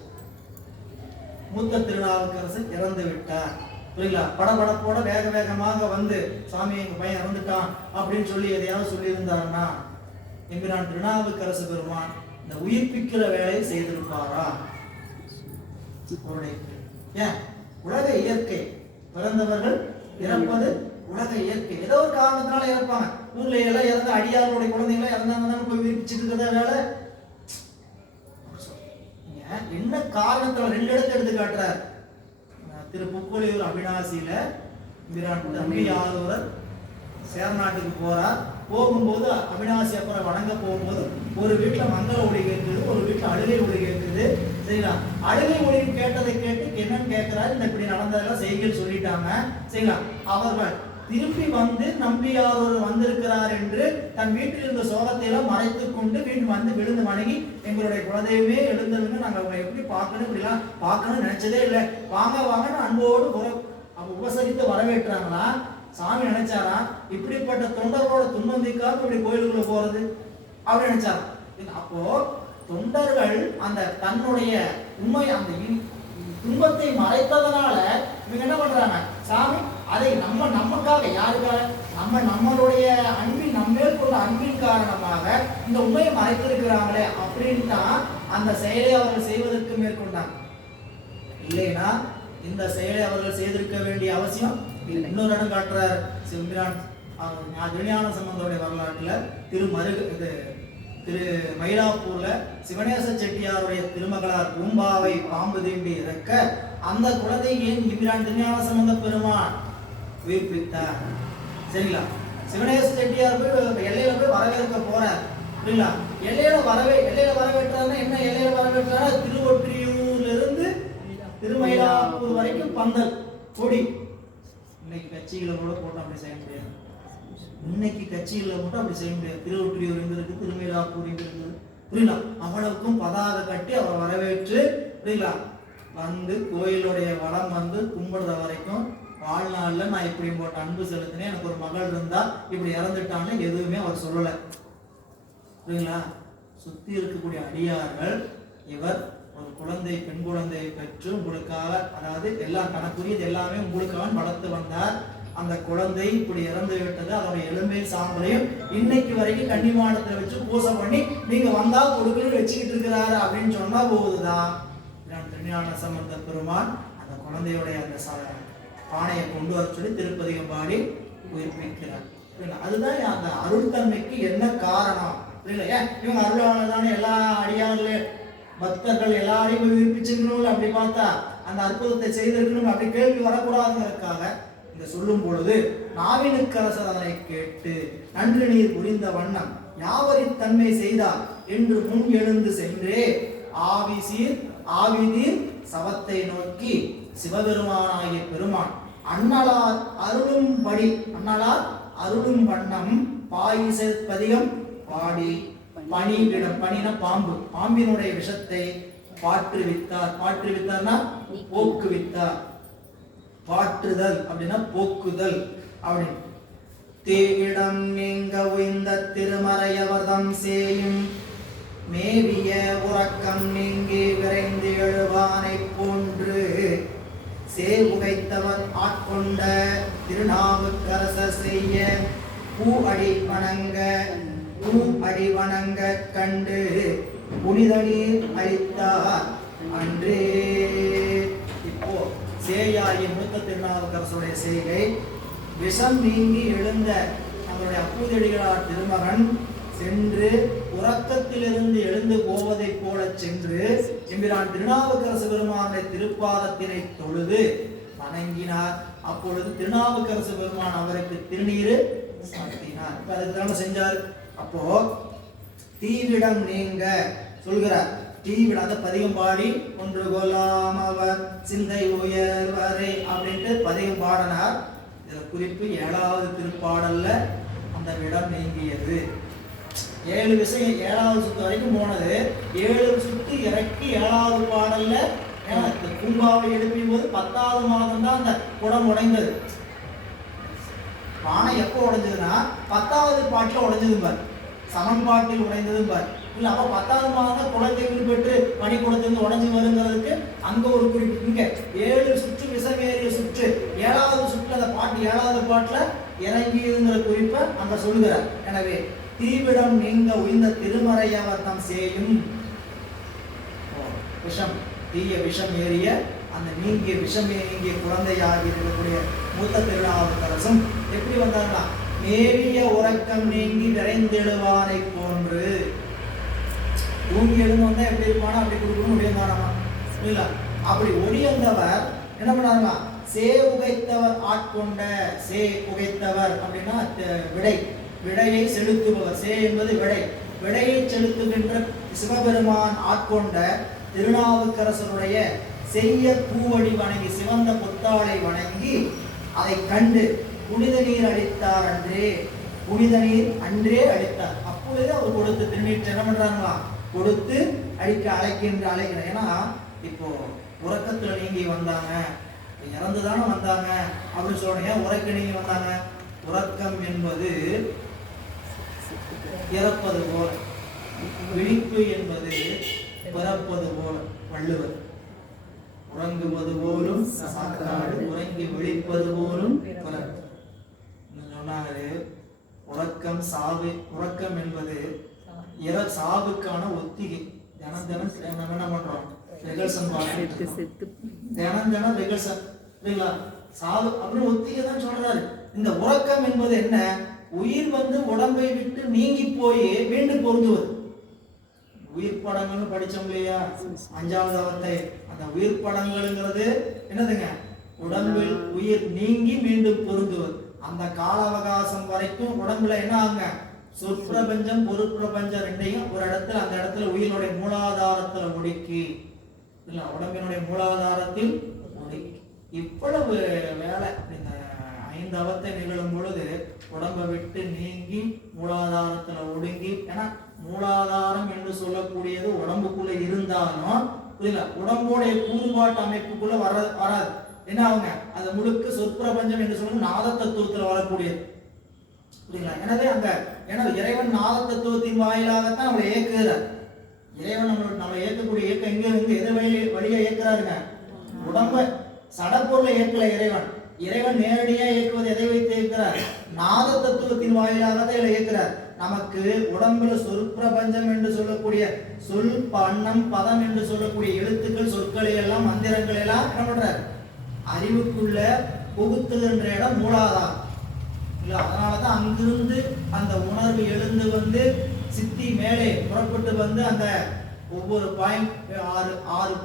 மூத்த திருநாவுக்கரசர் இறந்து விட்டார், புரியுங்களா? படபடப்போட வேக வேகமாக வந்து சாமி எங்க பையன் இறந்துட்டான் அப்படின்னு சொல்லி எதையாவது சொல்லியிருந்தாருன்னா எம்பிரான் திருநாவுக்கரசு பெருமான் இந்த உயிர்ப்பிக்கிற வேலையை செய்திருப்பாரா? ஏன்? உலக இயற்கை, பிறந்தவர்கள் இறப்பது உலக இயற்கை. ஏதோ ஒரு காரணத்தினால இறப்பாங்க. ஊர்ல எல்லாம் இறந்த அடியாருடைய குழந்தைங்களா இறந்தாங்க போய் உயிர்ப்பிச்சுட்டு இருக்கிறத வேலை. என்ன காரணத்துல 2 இடத்தை எடுத்து காட்டுறார். திரு புக்கொழியூர் அவிநாசியில தம்பி யாதவர் சேர்நாட்டுக்கு போறார். போகும்போது அவிநாசி அப்புறம் வணங்க போகும்போது ஒரு வீட்டுல மங்கள ஒளி கேட்குது, ஒரு வீட்டுல அழுகை ஒளி கேட்குது. சரிங்களா? அழுகை ஒளி கேட்டதை கேட்டு என்னன்னு கேட்கிறாரு, இந்த இப்படி நடந்ததெல்லாம் செய்திகள் சொல்லிட்டாங்க. சரிங்களா? அவர்கள் திருப்பி வந்து நம்பியாரூர் வந்திருக்கிறார் என்று தன் வீட்டில் இருந்த சோகத்தை எல்லாம் மறைத்துக் கொண்டு வீட்டு வந்து விழுந்து வணங்கி, எங்களுடைய குலதெய்வமே எழுந்தவங்க, நாங்கள் உங்களை எப்படி பார்க்கணும், இப்படிலாம் பார்க்கணும்னு நினைச்சதே இல்லை, வாங்க வாங்கன்னு அன்போடு உபசரித்து வரவேற்றாங்களா? சாமி நினைச்சாரா இப்படிப்பட்ட தொண்டர்களோட துன்பந்திக்காக இப்படி கோயிலுக்குள்ள போறது அப்படின்னு நினைச்சாரா? அப்போ தொண்டர்கள் அந்த தன்னுடைய உண்மை அந்த துன்பத்தை மறைத்ததனால இவங்க என்ன பண்றாங்க, சாமி அதை நமக்காக யாருக்காக, நம்மளுடைய அன்பின் நம்மேல் கொண்ட அன்பின் காரணமாக இந்த உண்மையை மறைத்திருக்கிறாங்களே அப்படின்னு தான் அந்த செயலை அவர்கள் செய்வதற்கு மேற்கொண்டாங்க. இல்லைன்னா இந்த செயலை அவர்கள் செய்திருக்க வேண்டிய அவசியம் இல்லை. இன்னொரு இடம் காட்டுறார் சிவபிரான் திருஞான சம்பந்தருடைய வரலாற்றுல திரு மயிலாப்பூர்ல சிவனேச செட்டியாருடைய திருமகளார் பூம்பாவை பாம்பு தீண்டி இறக்க அந்த குழந்தை ஏன் இம்பிரான் திருஞான சம்பந்த பெருமான் உயிர்ப்பித்தார். சரிங்களா? சிவனேச செட்டியார் போய் எல்லையில போய் வரவேற்க போறார். புரியுங்களா? எல்லையில வரவேற்றாருன்னா என்ன? எல்லையில வரவேற்றாரா திருவொற்றியூர்ல இருந்து திருமயிலாப்பூர் வரைக்கும் பந்தல் கொடி. இன்னைக்கு கட்சிகளை கூட போட்டோம் அப்படி செய்ய முடியாது. இன்னைக்கு கட்சிகளில் மட்டும் அப்படி செய்ய முடியாது. திருவொற்றியூர் எங்க இருக்கு, திருமயிலாப்பூர் எங்க இருக்குது, புரியல? அவளுக்கும் பதாக கட்டி அவரை வரவேற்று, புரியல, வந்து கோயிலுடைய வளம் வந்து கும்பிடுற வரைக்கும் வாழ்நாள்ல நான் இப்படி போட்ட அன்பு செலுத்தினேன், எனக்கு ஒரு மகள் இருந்தா இப்படி இறந்துட்டான்னு எதுவுமே அவர் சொல்லலை. புரியுங்களா? சுத்தி இருக்கக்கூடிய அடியார்கள் இவர் ஒரு குழந்தை, பெண் குழந்தையை பெற்று உங்களுக்காக, அதாவது எல்லாம் கணக்குரியது எல்லாமே உங்களுக்காக வளர்த்து வந்தார். அந்த குழந்தை இப்படி இறந்து விட்டது, அதோட எலும்பை சாம்பலையும் இன்னைக்கு வரைக்கும் கன்னிமாடத்துல வச்சு பூசை பண்ணி நீங்க வந்தா கொடுக்கணும்னு வச்சுக்கிட்டு இருக்கிறாரு அப்படின்னு சொன்னா போகுதுதான். திருஞான சம்பந்த பெருமான் அந்த குழந்தையுடைய அந்த பானையை கொண்டு வர சொல்லி திருப்பதிகம் பாடி உயிர்ப்பிக்கிறார். அதுதான் அந்த அருள் தன்மைக்கு என்ன காரணம்? புரியல? இவங்க அருளானதான எல்லா அடியார்களே பக்தர்கள் எல்லாரையும் உயிர்ப்பிச்சிருக்கணும் அப்படி பார்த்தா அந்த அற்புதத்தை செய்திருக்கணும் அப்படி கேள்வி வரக்கூடாதுங்கிறதுக்காக இங்க சொல்லும் பொழுது நாவினுக்கரசர் அதனை கேட்டு நன்று நீர் புரிந்த வண்ணம் யாவரின் தன்மை செய்தார் என்று முன் எழுந்து சென்றே ஆவிதீர் சவத்தை நோக்கி சிவபெருமானாகிய பெருமான் அண்ணலார் அருளும் வண்ணம் பாயிசற்பதிகம் பாடி பணின பாம்பினுடைய விஷத்தை பாற்றுவித்தார்னா போக்குவித்தார். பாற்றுதல் அப்படின்னா போக்குதல் அப்படின்னு. தேவிடம் நீங்க உய்ந்த திருமறையவர்தம் சேயும் மேவிய உறக்கம் நீங்கி விரைந்து எழுவானை போன்று சேவுகைத்தவர் ஆட்கொண்ட திருநாவுக்கரசர் செய்ய பூ அடி வணங்க கண்டு புனித நீர் அளித்தார் அன்றே. இப்போ சேயாகிய மூத்த திருநாவுக்கரசுடைய செய்கை விஷம் நீங்கி எழுந்த நம்மளுடைய அப்பூதடிகளார் திருமகன் சென்று உறக்கத்திலிருந்து எழுந்து போவதை போல சென்று எம்பிரான் திருநாவுக்கரசு பெருமானுடைய திருப்பாதத்தினை தொழுது வணங்கினார். அப்பொழுது திருநாவுக்கரசு பெருமான் அவருக்கு திருநீரு சாத்தினார். இப்ப அதுக்கு என்ன செஞ்சார்? அப்போ தீவிடம் நீங்க சொல்கிறார். தீவிடாத பதிகம் பாடி ஒன்று கொல்லாம் அவர் சிந்தை உயர்வரே அப்படின்ட்டு பதிகம் பாடினார். இதுல குறிப்பு 7வது திருப்பாடல்ல அந்த விடம் நீங்கியது. 7 விஷயம் 7வது சுத்து வரைக்கும் போனது. 7 சுத்து இறக்கி 7வது பாடல்ல பூம்பாவை எழுப்பிய போது 10வது மாதம் தான் அந்த குடம் உடைந்தது. பானை எப்போ உடைஞ்சதுன்னா 10வது பாட்டில் உடைஞ்சது பார், சமன்பாட்டில் உடைந்தது பார். இல்லை அப்போ 10வது மாதம் குழந்தை பெற்று மணிக்கூடத்திலிருந்து உடஞ்சி வருங்கிறதுக்கு அங்கே ஒரு குறிப்பு. இங்கே 7 சுற்று விஷமேறிய சுற்று 7வது சுற்று அந்த பாட்டு 7வது பாட்டில் இறங்கியதுங்கிற குறிப்பை அங்கே சொல்லுகிறார். எனவே தீவிடம் நீங்க உய்ந்த திருமறையவர் தம் செய்யும் விஷம், தீய விஷம் ஏறிய அந்த நீங்கிய விஷம் நீங்கிய குழந்தையாகி இருக்கக்கூடிய மூத்த திருநாவுக்கரசும் எப்படி வந்தாங்கன்னா மேவிய உறக்கம் நீங்கி விரைந்தெழுவானை போன்று. தூங்கி எழுந்து வந்தா எப்படி இருப்பானா அப்படி கொடுக்கணும் ஒடியந்தானமா இல்ல. அப்படி ஒடியந்தவர் என்ன பண்ணாருமா, சே உகைத்தவர் ஆட்கொண்ட, சே உகைத்தவர் அப்படின்னா விடை, விடையை செலுத்துபவர். சே என்பது விடை, விடையை செலுத்துகின்ற சிவபெருமான் ஆட்கொண்ட திருநாவுக்கரசருடைய செய்ய பூவடி வணங்கி சிவந்த புத்தாளை வணங்கி அதை கண்டு புனித நீர் அளித்தார் அன்றே, புனித நீர் அன்றே அளித்தார். அப்பொழுது அவர் கொடுத்து திருநீர் என்ன பண்றாங்களா, கொடுத்து அழைக்கிறார். ஏன்னா இப்போ உறக்கத்துல நீங்கி வந்தாங்க, இறந்துதானே வந்தாங்க அப்படின்னு சொல்றீங்க. உறக்க நீங்கி வந்தாங்க. உறக்கம் என்பது இறப்பது போல, விழிப்பு என்பது பிறப்பது போல. வள்ளுவர் உறங்குவது போலும் சாக்காடு, உறங்கி விழிப்பது போலும் சொன்னாரு. உறக்கம் சாவு, உறக்கம் என்பது சாவுக்கான ஒத்திகை. தினம் தினம் நம்ம என்ன பண்றோம், ரிகர்சன் தினம் தினம் ரிகர்சன் இல்லைங்களா, சாவு அப்படின்னு ஒத்திகை தான் சொல்றாரு. இந்த உறக்கம் என்பது என்ன, உயிர் வந்து உடம்பை விட்டு நீங்கி போய் மீண்டும் பொருந்துவது. உயிர் படங்கள்னு படிச்சோம் இல்லையா 5வது அவத்தை. அந்த உயிர் படங்கள்ங்கிறது என்னதுங்க, உடம்பில் உயிர் நீங்கி மீண்டும் பொருந்துவது. அந்த கால அவகாசம் வரைக்கும் உடம்புல என்ன ஆகுங்க, சொற்பிரபஞ்சம் பொருட்பிரபஞ்சம் ரெண்டையும் ஒரு இடத்துல, அந்த இடத்துல உயிரினுடைய மூலாதாரத்துல ஒடுக்கி இல்ல, உடம்பினுடைய மூலாதாரத்தில் ஒடுக்கி. இவ்வளவு வேலை இந்த 5 அவத்தை நிகழும் பொழுது உடம்பை விட்டு நீங்கி மூலாதாரத்துல ஒடுங்கி. ஏன்னா மூலாதாரம் என்று சொல்லக்கூடியது உடம்புக்குள்ள இருந்தாலும் புரியல, உடம்போடைய கூறுபாட்டு அமைப்புக்குள்ள வராது. என்ன ஆகுங்க, அது முழுக்க சொற்பிரபஞ்சம் என்று சொல்லும் நாத தத்துவத்துல வரக்கூடியது. புரியுங்களா? எனவே அங்க ஏன்னா இறைவன் நாத தத்துவத்தின் வாயிலாகத்தான் அவளை இயக்குகிறார். இறைவன் நம்மளை இயக்கக்கூடிய இயக்கம் எங்க எது வழியா இயக்குறாருங்க, உடம்ப சடப்பொருளை இயக்கல இறைவன். இறைவன் நேரடியாக இயக்குவது எதை வைத்து இயக்கிறார், நாத தத்துவத்தின் வாயிலாக தான் இயக்கிறார். நமக்கு உடம்புல சொற்பிரபஞ்சம் என்று சொல்லக்கூடிய சொல், பண்ணம், பதம் என்று சொல்லக்கூடிய எழுத்துக்கள், சொற்களை எல்லாம், மந்திரங்களை எல்லாம் என்ன பண்றார், அறிவுக்குள்ள புகுத்துகின்ற இடம் மூலாதாரம் இல்ல. அதனாலதான் அங்கிருந்து அந்த உணர்வு எழுந்து வந்து சித்தி மேலே புறப்பட்டு வந்து அந்த ஒவ்வொரு பாயிண்ட் 6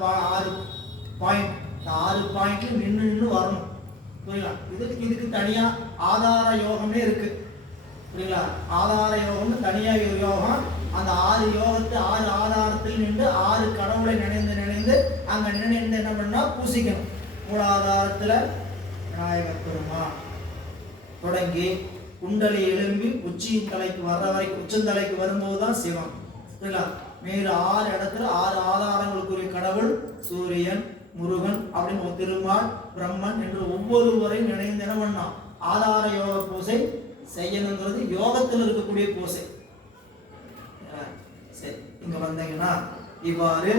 பாயிண்ட்ல நின்று வரணும். புரியுங்களா? இதுக்கு தனியா ஆதார யோகமே இருக்கு. புரியுங்களா? ஆதார யோகம்னு தனியா யோகம். அந்த 6 யோகத்தை 6 ஆதாரத்தில் நின்று 6 கடவுளை நினைந்து அங்க நினைந்து என்ன பண்ணா பூசிக்கணும். மூலாதாரத்துல விநாயகர் பெருமான் தொடங்கி குண்டலி எழும்பி உச்சியின் தலைக்கு வர்ற வரைக்கும், உச்சந்தலைக்கு வரும்போதுதான் சிவம். புரியுங்களா? மேல 6 இடத்துல 6 ஆதாரங்களுக்குரிய கடவுள் சூரியன், முருகன் அப்படின்னு திருமால், பிரம்மன் என்று ஒவ்வொருவரையும் நினைந்து என்ன பண்ணோம், ஆதார யோக பூசை செய்யணுங்கிறது யோகத்தில் இருக்கக்கூடிய பூசை. சரி, இங்க வந்தீங்கன்னா இவ்வாறு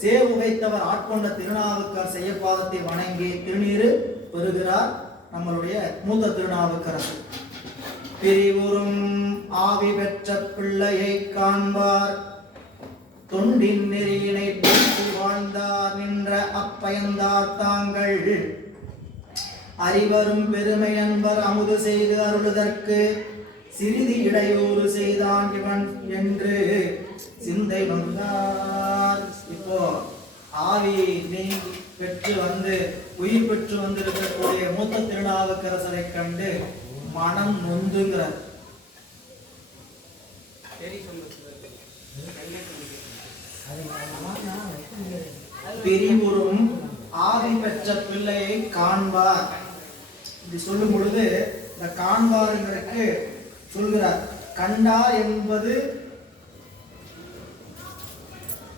சேவுகைத்தவர் ஆட்கொண்ட திருநாவுக்கர் செய்ய பாதத்தை வணங்கி திருநீரு பெறுகிறார் நம்மளுடைய மூத்த திருநாவுக்கரசர். பிரிவுறும் ஆவி பெற்ற பிள்ளையை காண்பார், தொண்டின் நெறியினை போற்றி வாழ்ந்தார் நின்ற அப்பயந்தார் தாங்கள், அறிவரும் பெருமை அன்பர் அமுது செய்து அருளுதற்கு சிறிது இடையூறு செய்தான் இவன் என்று சிந்தை வந்தார். இப்போ ஆவி பெற்று வந்து உயிர் பெற்று வந்திருக்கக்கூடிய மூத்த திருநாவுக்கரசரை கண்டு மனம் நொந்துங்கிறார். பிரிவுறும் ஆவி பெற்ற பிள்ளையை காண்பார். இப்படி சொல்லும் பொழுது இந்த காண்பார்ங்கிறதுக்கு சொல்கிறார். கண்டார் என்பது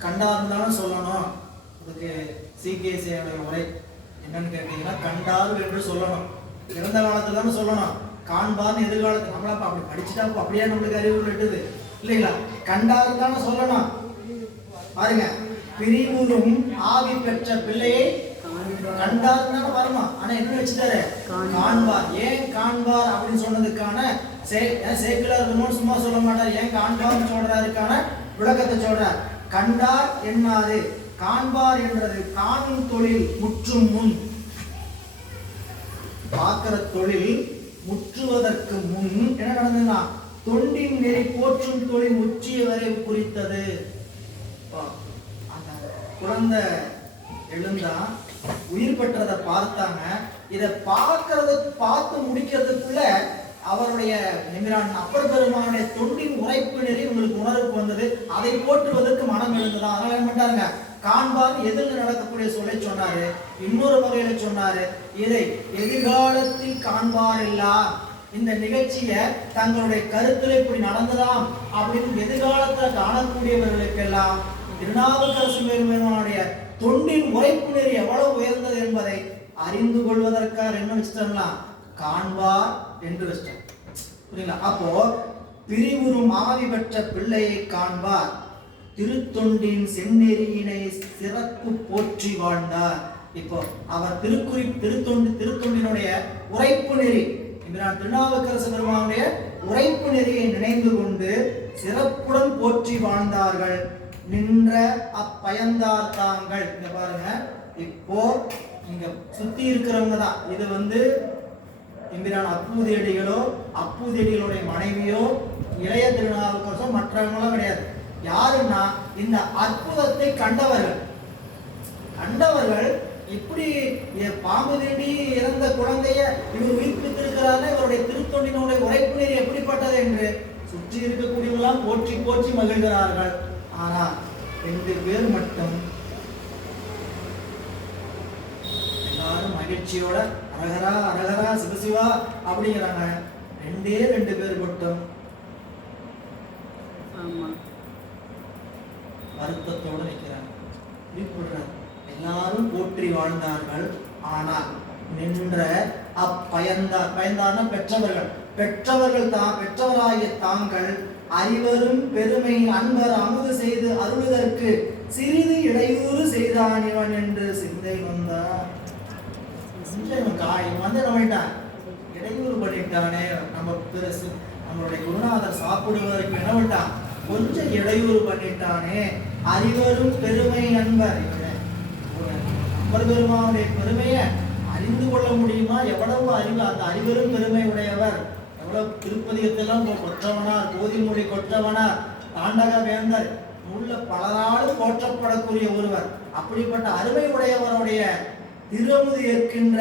கண்டார் தான் சொல்லணும். அதுக்கு சிகேசியோட உரை என்னன்னு கேட்டீங்கன்னா, கண்டார் என்று சொல்லணும். இறந்த காலத்துல தானே சொல்லணும். காண்பார்னு எதிர்காலத்து நம்மளா அப்படி படிச்சுட்டா அப்படியே நம்மளுக்கு அறிவு எட்டுது இல்லைங்களா? கண்டார் தானே சொல்லணும். பாருங்க, பிரிவுறும் ஆவி பெற்ற பிள்ளையை கண்டார் தானே வரணும். ஆனா என்ன வச்சுட்டாரு? காண்பார். ஏன் காண்பார் அப்படின்னு சொன்னதுக்கான சேக்கிலார் சும்மா சொல்ல மாட்டார். ஏன் காண்பார் சொல்றாருக்கான விளக்கத்தை சொல்றார். கண்டார் என்னாது, காண்பார் என்றது காணும் தொழில் முற்றும் முன். பார்க்கிற தொழில் முற்றுவதற்கு முன் என்ன நடந்ததுன்னா, தொண்டின் நெறி போற்றும் தொழில் முற்றிய வரை குறித்தது. அந்த குழந்தை எழுந்தா உயிர் பெற்றதை பார்த்தாங்க. இதை பார்த்து முடிக்கிறதுக்குள்ள அவருடைய எம்பிரான் அப்பர் பெருமானுடைய தொண்டின் உரைப்பு நெறி உங்களுக்கு உணர்வுக்கு வந்தது. அதை போற்றுவதற்கு மனம் எழுந்ததா. அதனால என்ன பண்ணாருங்க, காண்பார் எதிர்ந்து நடக்கக்கூடிய சொல்லை சொன்னாரு. இன்னொரு வகையில சொன்னாரு, இதை எதிர்காலத்தில் காண்பார் எல்லாம் இந்த நிகழ்ச்சியை தங்களுடைய கருத்துல இப்படி நடந்ததாம் அப்படின்னு எதிர்காலத்துல காணக்கூடியவர்களுக்கெல்லாம் திருநாவுக்கரசு பெருமானுடைய தொண்டின் உரைப்பு நெறி எவ்வளவு உயர்ந்தது என்பதை அறிந்து கொள்வதற்காக என்ன வச்சுட்டோம்னா, காண்பார் என்று வச்சிட்டோம். புரியுங்களா? அப்போ பிரிவுறும் ஆவி பெற்ற பிள்ளையை காண்பார், திருத்தொண்டின் செந்நெறியினை சிறப்பு போற்றி வாழ்ந்தார். இப்போ அவர் திருத்தொண்டினுடைய உரைப்பு நெறி, திருநாவுக்கரசு பெருமானுடைய உரைப்பு நெறியை நினைந்து கொண்டு சிறப்புடன் போற்றி வாழ்ந்தார்கள். நின்ற அப்பயந்தார் தாங்கள். இங்க பாருங்க, இப்போ இங்க சுத்தி இருக்கிறவங்க தான். இது எம்பிரான் அப்பூதியடிகளோ அப்பூதியடிகளுடைய மனைவியோ இளைய திருநாவுக்கரசோ மற்றவங்களும் கிடையாது. யாருன்னா இந்த அற்புதத்தை கண்டவர்கள் இப்படி பாம்பு தீண்டி இறந்த குழந்தைய இவர் உயிர்ப்பித்திருக்கிறார், இவருடைய திருத்தொண்டினுடைய உரைப்பு நெறி எப்படிப்பட்டது என்று சுற்றி இருக்கக்கூடியவங்களாம் போற்றி போற்றி மகிழ்கிறார்கள். ஆனா 2 பேர் மட்டும் எல்லாரும் மகிழ்ச்சியோட அரகரா அரகரா சிவசிவா அப்படிங்கிறாங்க. 2 பேர் மட்டும் வருத்தத்தோடு நிற்கிறாங்க. எல்லாரும் போற்றி வாழ்ந்தார்கள். ஆனால் நின்ற பயந்தார்னா பெற்றவராகிய தாங்கள் அறிவரும் பெருமை அன்பர் அமுது செய்து அருளுதற்கு சிறிது இடையூறு செய்தான் இவன் என்று சிந்தை வந்தார். இடையூறு பண்ணிட்டானே, நம்மளுடைய குருநாதர் சாப்பிடுவதற்கு என்ன விட்டான், கொஞ்சம் இடையூறு பண்ணிட்டானே. அறிவரும் பெருமை அன்பர், அப்பர் பெருமானுடைய பெருமையை அறிந்து கொள்ள முடியுமா? எவ்வளவு அறிவு, அந்த அறிவரும் பெருமை உடையவர். எவ்வளவு திருப்பதியத்தெல்லாம் கொற்றவனார், கோதிமொழி கொற்றவனார், தாண்டக வேந்தர், உள்ள பலராலும் போற்றப்படக்கூடிய ஒருவர். அப்படிப்பட்ட அருமை உடையவருடைய திருமுது ஏற்கின்ற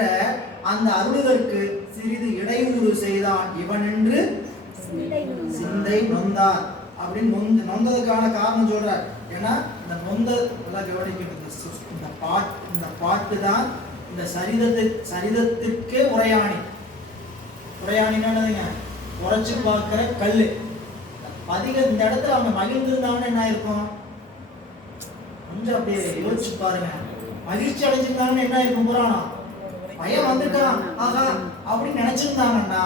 அந்த அருளுதற்கு சிறிது இடையூறு செய்தான் இவன் என்று சிந்தை நொந்தார். அப்படின்னு நொந்ததுக்கான காரணம் சொல்றார். ஏன்னா இந்த இந்த பாட்டு தான் இந்த சரிதத்திற்கே உரையாணின்னு உரைச்சு பார்க்கிற கல்லு. இந்த இடத்துல அவங்க மகிழ்ந்திருந்தாங்கன்னு என்ன இருக்கும், கொஞ்சம் அப்படியே யோசிச்சு பாருங்க. மகிழ்ச்சி அடைஞ்சிருந்தாங்கன்னு என்ன இருக்கும், புராணம் பயம் வந்துட்டான் ஆகா அப்படின்னு நினைச்சிருந்தாங்கன்னா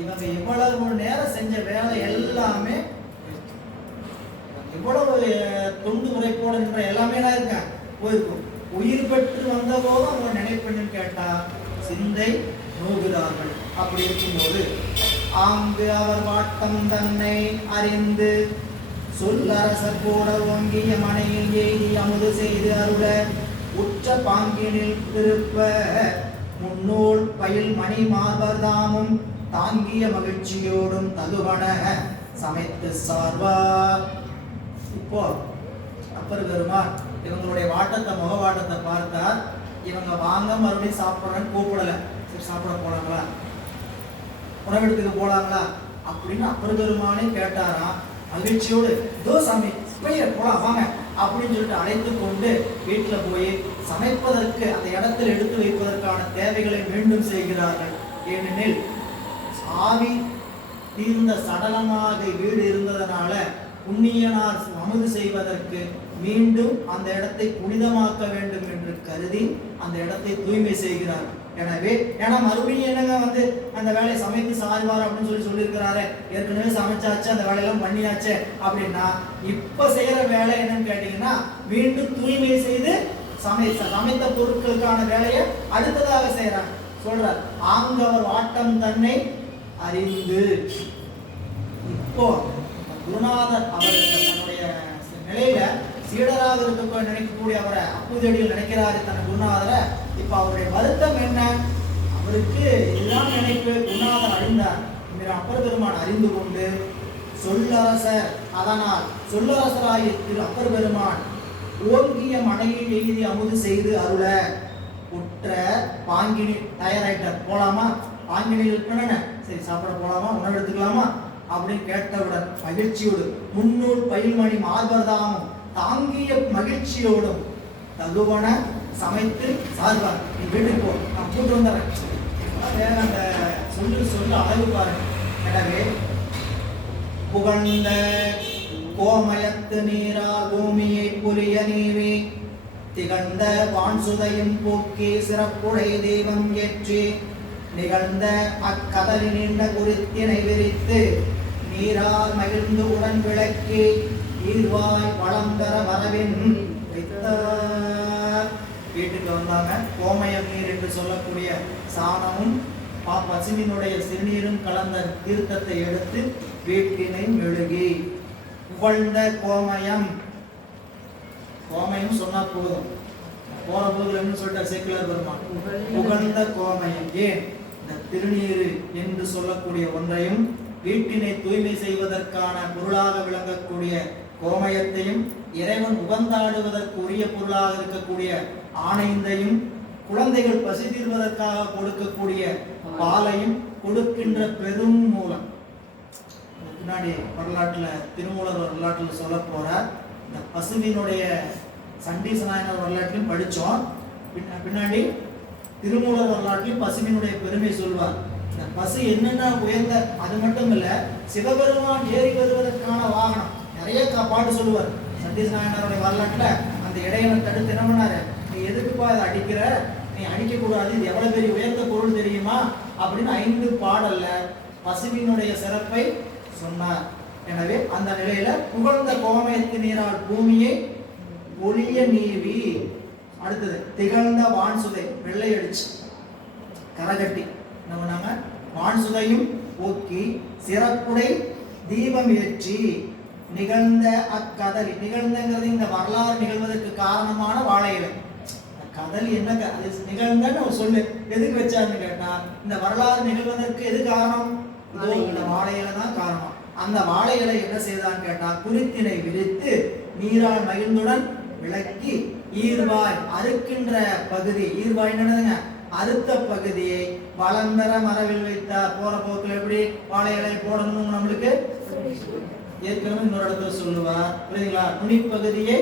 இவங்க இவ்வளவு நேரம் செஞ்ச வேலை எல்லாமே, இவ்வளவு தொண்டு உரைப்போட நின்ற எல்லாமே என்ன இருக்க போயிருக்கும். உயிர் பெற்று வந்த போதும் அவங்க நினைப்பெண்ணு கேட்டா சிந்தை நோகுகிறார்கள். அப்படி இருக்கும்போது ஆங்கு அவர் வாட்டம் தன்னை அறிந்து சொல்லரசர் கூட ஓங்கிய மனையில் எய்தி அமுது செய்து அருள உற்ற பாங்கினில் திருப்ப முன்னூல் பயில் மணி மார்பர்தாமும் தாங்கிய மகிழ்ச்சியோடும் தகுவன சமைத்து சார்வார். இப்போ அப்பர் பெருமான் இவங்களுடைய முகவாட்டத்தை பார்த்தார். இவங்க வாங்க மறுபடியும் சாப்பிட்றேன்னு கூப்பிடல. சரி சாப்பிட போலாங்களா, உணவெடுத்துக்கு போலாங்களா அப்படின்னு அப்பர் பெருமானே கேட்டாரா. மகிழ்ச்சியோடு தோ சாமி போலாம் வாங்க அப்படின்னு சொல்லிட்டு அழைத்து கொண்டு வீட்டில் போய் சமைப்பதற்கு அந்த இடத்தில் எடுத்து வைப்பதற்கான தேவைகளை மீண்டும் செய்கிறார்கள். ஏனெனில் ஆவி தீர்ந்த சடலமாக வீடு இருந்ததனால புண்ணியனார் அமுது செய்வதற்கு மீண்டும் அந்த இடத்தை புனிதமாக்க வேண்டும் என்று கருதி அந்த இடத்தை தூய்மை செய்கிறார். எனவே ஏன்னா மறுபடியும் என்னங்க வந்து அந்த வேலையை சமைத்து சாய்வார் அப்படின்னு சொல்லியிருக்கிறாரு. ஏற்கனவே சமைச்சாச்சு, அந்த வேலையெல்லாம் பண்ணியாச்சு அப்படின்னா இப்ப செய்யற வேலை என்னன்னு கேட்டீங்கன்னா மீண்டும் தூய்மை செய்து சமைத்த பொருட்களுக்கான வேலையை அடுத்ததாக செய்யறாங்க. சொல்றார், ஆங்கவர் வாட்டம் தன்னை அறிந்து. இப்போ குருநாதர் அவர் தன்னுடைய நிலையில சீடராக இருக்க நினைக்கக்கூடிய அவரை அப்பூதியடிகள் நினைக்கிறாரு தன் குருநாதரை. இப்ப அவருடைய வருத்தம் என்ன? அவருக்கு இதுதான் நினைப்பு. குருநாதர் அறிந்தார், அப்பர் பெருமான் அறிந்து கொண்டு சொல்லரசர், அதனால் சொல்லரசராகிய திரு அப்பர் பெருமான் ஓங்கிய மனையில் எழுதி அமுது செய்து அருள உற்ற பாங்கினி தயாராயிட்டார். போலாமா? பாங்கினில் இருக்கணும், சரி சாப்பிட போலாமா, உணவு எடுத்துக்கலாமா அப்படின்னு கேட்டவுடன் மகிழ்ச்சியோடு முன்னூல் பயில்மணி மார்பர்தாமும் தாங்கிய மகிழ்ச்சியோடும் தகுவன சமைத்து சார்பார். நீ வீட்டுக்கு போ, நான் கூட்டு வந்துடுறேன். அந்த சொல்லு அழகு பாருங்க. எனவே புகழ்ந்த கோமயத்து நீரால் பூமியை புரிய நீவி திகழ்ந்த வான்சுதையும் போக்கி சிறப்புடை தெய்வம் ஏற்றி நிகழ்ந்த அக்கதலி நீண்ட குறித்தினை விரித்து நீரால் மகிழ்ந்து உடன் விளக்கி ஈர்வாய் வளம் பெற வரவின் வைத்தார். வீட்டுக்கு வந்தாங்க. கோமயம் நீர் என்று சொல்லக்கூடிய சாணமும் பசுவினுடைய சிறுநீரும் கலந்த தீர்த்தத்தை எடுத்து வீட்டினை மெழுகி புகழ்ந்த கோமயம். கோமயம் சொன்னா போதும், போற போதுன்னு சொல்லிட்டு சேக்கிழார் பெருமான் புகழ்ந்த கோமயம். ஏன்? இந்த திருநீரு என்று சொல்லக்கூடிய ஒன்றையும் வீட்டினை தூய்மை செய்வதற்கான பொருளாக விளங்கக்கூடிய கோமயத்தையும் இறைவன் உகந்தாடுவதற்கு உரிய பொருளாக இருக்கக்கூடிய ஆணைந்தையும் குழந்தைகள் பசி தீர்வதற்காக கொடுக்கக்கூடிய பாலையும் கொடுக்கின்ற பெரும் மூலம். முன்னாடி வரலாற்றுல திருமூலர் வரலாற்றில் சொல்ல போற இந்த பசுவினுடைய சண்டீச நாயனார் வரலாற்றையும் படித்தோம். பின்னாடி திருமூலர் வரலாற்றையும் பசுவினுடைய பெருமை சொல்வார். இந்த பசு என்னென்ன உயர்ந்த, அது மட்டும் இல்ல சிவபெருமான் ஏறி வருவதற்கான வாகனம் நிறைய பாட்டு சொல்லுவார். சண்டீச நாயனாருடைய வரலாற்றுல அந்த இடையனை தடுத்து என்ன பண்ணாரு, நீ எதுக்குப்பா இதை அடிக்கிற, நீ அடிக்க கூடாது, இது எவ்வளவு பெரிய உயர்ந்த பொருள் தெரியுமா அப்படின்னு 5 பாடல்ல பசுவினுடைய சிறப்பை சொன்னார். எனவே அந்த நிலையில புகழ்ந்த கோமயத்து நீரால் பூமியை ஒளிய நீவி, அடுத்தது திகழ்ந்த வான்சுதை வெள்ளை அடிச்சு கரகட்டி என்ன பண்ணாங்க, வான்சுதையும் போக்கி சிறப்புடை தீபம் ஏற்றி நிகழ்ந்த அக்கதலி. நிகழ்ந்தங்கிறது இந்த வரலாறு நிகழ்வதற்கு காரணமான வாழை இலை. கதலி என்ன நிகழ்ந்தன்னு ஒரு சொல்லு எதுக்கு வச்சாருன்னு கேட்டா, இந்த வரலாறு நிகழ்வதற்கு எது காரணம்? இதோ இந்த வாழை இலை தான் காரணம். அந்த வாழை இலை என்ன செய்தான்னு கேட்டா, குறித்தினை விரித்து நீரால் மகிழ்ந்துடன் விளக்கி ஈர்வாய் அறுக்கின்ற பகுதி, ஈர்வாய் என்னதுங்க, அறுத்த பகுதியை வளம் பெற மரவில் வைத்தார். போற போக்கில் எப்படி வாழை இலை போடணும் நம்மளுக்கு ஏற்கனவே இன்னொரு இடத்துல சொல்லுவார், புரியுதுங்களா? நுனிப்பகுதியை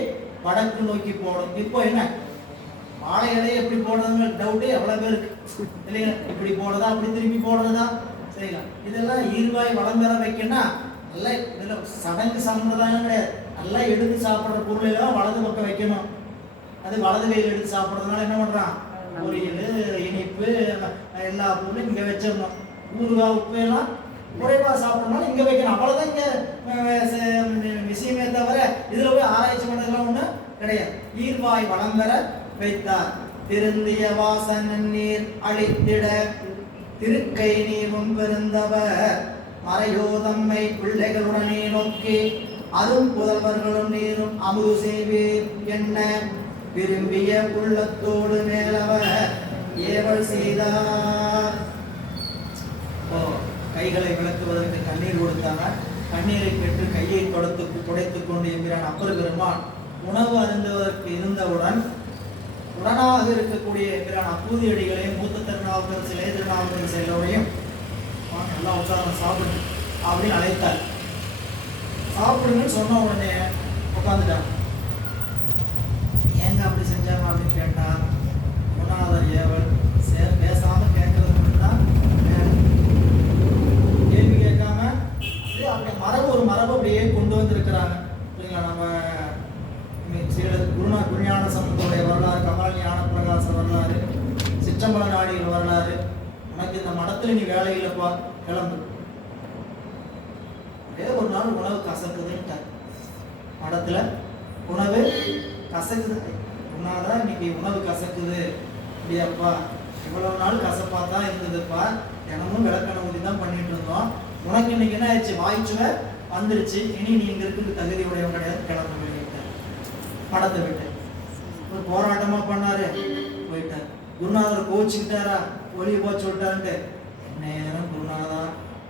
வடக்கு நோக்கி போடும். இப்போ என்ன வாழை இலையை எப்படி போடுறதுங்க டவுட்டே எவ்வளவு பேருக்கு இல்லையா? இப்படி போடுறதா அப்படி திரும்பி போடுறதா? சரிங்களா? இதெல்லாம் ஈர்வாய் வளம் பெற வைக்கணும். நல்லா இதுல சடங்கு சம்பிரதாயம் கிடையாது. நல்லா எடுத்து சாப்பிட்ற பொருள் எல்லாம் வலது பக்கம் வைக்கணும். அது வலது கையில் எடுத்து சாப்பிட்றதுனால என்ன பண்றான், பொரியல் இனிப்பு எல்லா பொருளும் இங்க வச்சிடணும். ஊறுகாய் உப்பு எல்லாம் குறைவா சாப்பிடணும்னால இங்க வைக்கணும். அவ்வளவுதான் இங்க விஷயமே தவிர இதுல போய் ஆராய்ச்சி பண்ணதெல்லாம் ஒண்ணு கிடையாது. ஈர்வாய் வளம் பெற வைத்தார். திருந்திய வாசன் நீர் அழித்திட திருக்கை நீரும் பெருந்தவர் மறையோதம்மை பிள்ளைகளுடனே நோக்கி அரும் புதல்வர்களும் நீரும் அமுது செய்வீர் என்ன விரும்பிய உள்ளத்தோடு மேலவர் ஏவல் செய்தார். கைகளை விளக்குவதற்கு கண்ணீர் கொடுத்தாங்க. கண்ணீரை பெற்று கையை துடைத்துக் கொண்டு என்கிறான் அப்பர் பெருமான். உணவு அருந்துவதற்கு இருந்தவுடன் உடனாக இருக்கக்கூடிய என்கிறான் அப்பூதியடிகளையும் மூத்த திருநாவுக்கரசு இளைய திருநாவுக்கரசு எல்லோரையும் நல்லா உட்கார்ந்து சாப்பிடுங்க அப்படின்னு அழைத்தார். சாப்பிடுங்கன்னு சொன்ன உடனே உட்காந்துட்டாங்க. ஏங்க அப்படி செஞ்சாங்க அப்படின்னு கேட்டா, குருநாதர் ஏவல் பேசாம கேட்கறது மட்டும்தான், கேள்வி கேட்காம அப்படியே ஒரு மரபு அப்படியே கொண்டு வந்திருக்கிறாங்க. திருஞான சம்பந்தருடைய வரலாறு, கமல ஞான பிரகாச வரலாறு, சிற்றம்பல நாடிகள் வரலாறு. உனக்கு இந்த மடத்துல நீ வேலை இல்லைப்பா, கிளம்பு. ஒரே ஒரு நாள் உணவு கசக்குதுன்ட்ட, மடத்துல உணவு கசக்குது. உன்னாதான் இன்னைக்கு உணவு கசக்குது அப்படியாப்பா, இவ்வளவு நாள் கசப்பா தான் இருந்ததுப்பா, தினமும் விளக்கண ஊதி தான் பண்ணிட்டு இருந்தோம். உனக்கு இன்னைக்கு என்ன ஆயிடுச்சு, வாய்ச்சுவை வந்துருச்சு, இனி நீ இங்க இருக்கிறது தகுதி உடையவன் கிடையாது, கிளம்ப வெளியிட்ட மடத்தை விட்டு. ஒரு போராட்டமா பண்ணாரு, போயிட்டார். குருநாதர் கோச்சுக்கிட்டாரா, ஒளிய போச்சு விட்டாருன்ட்டு நேரம் குருநாதா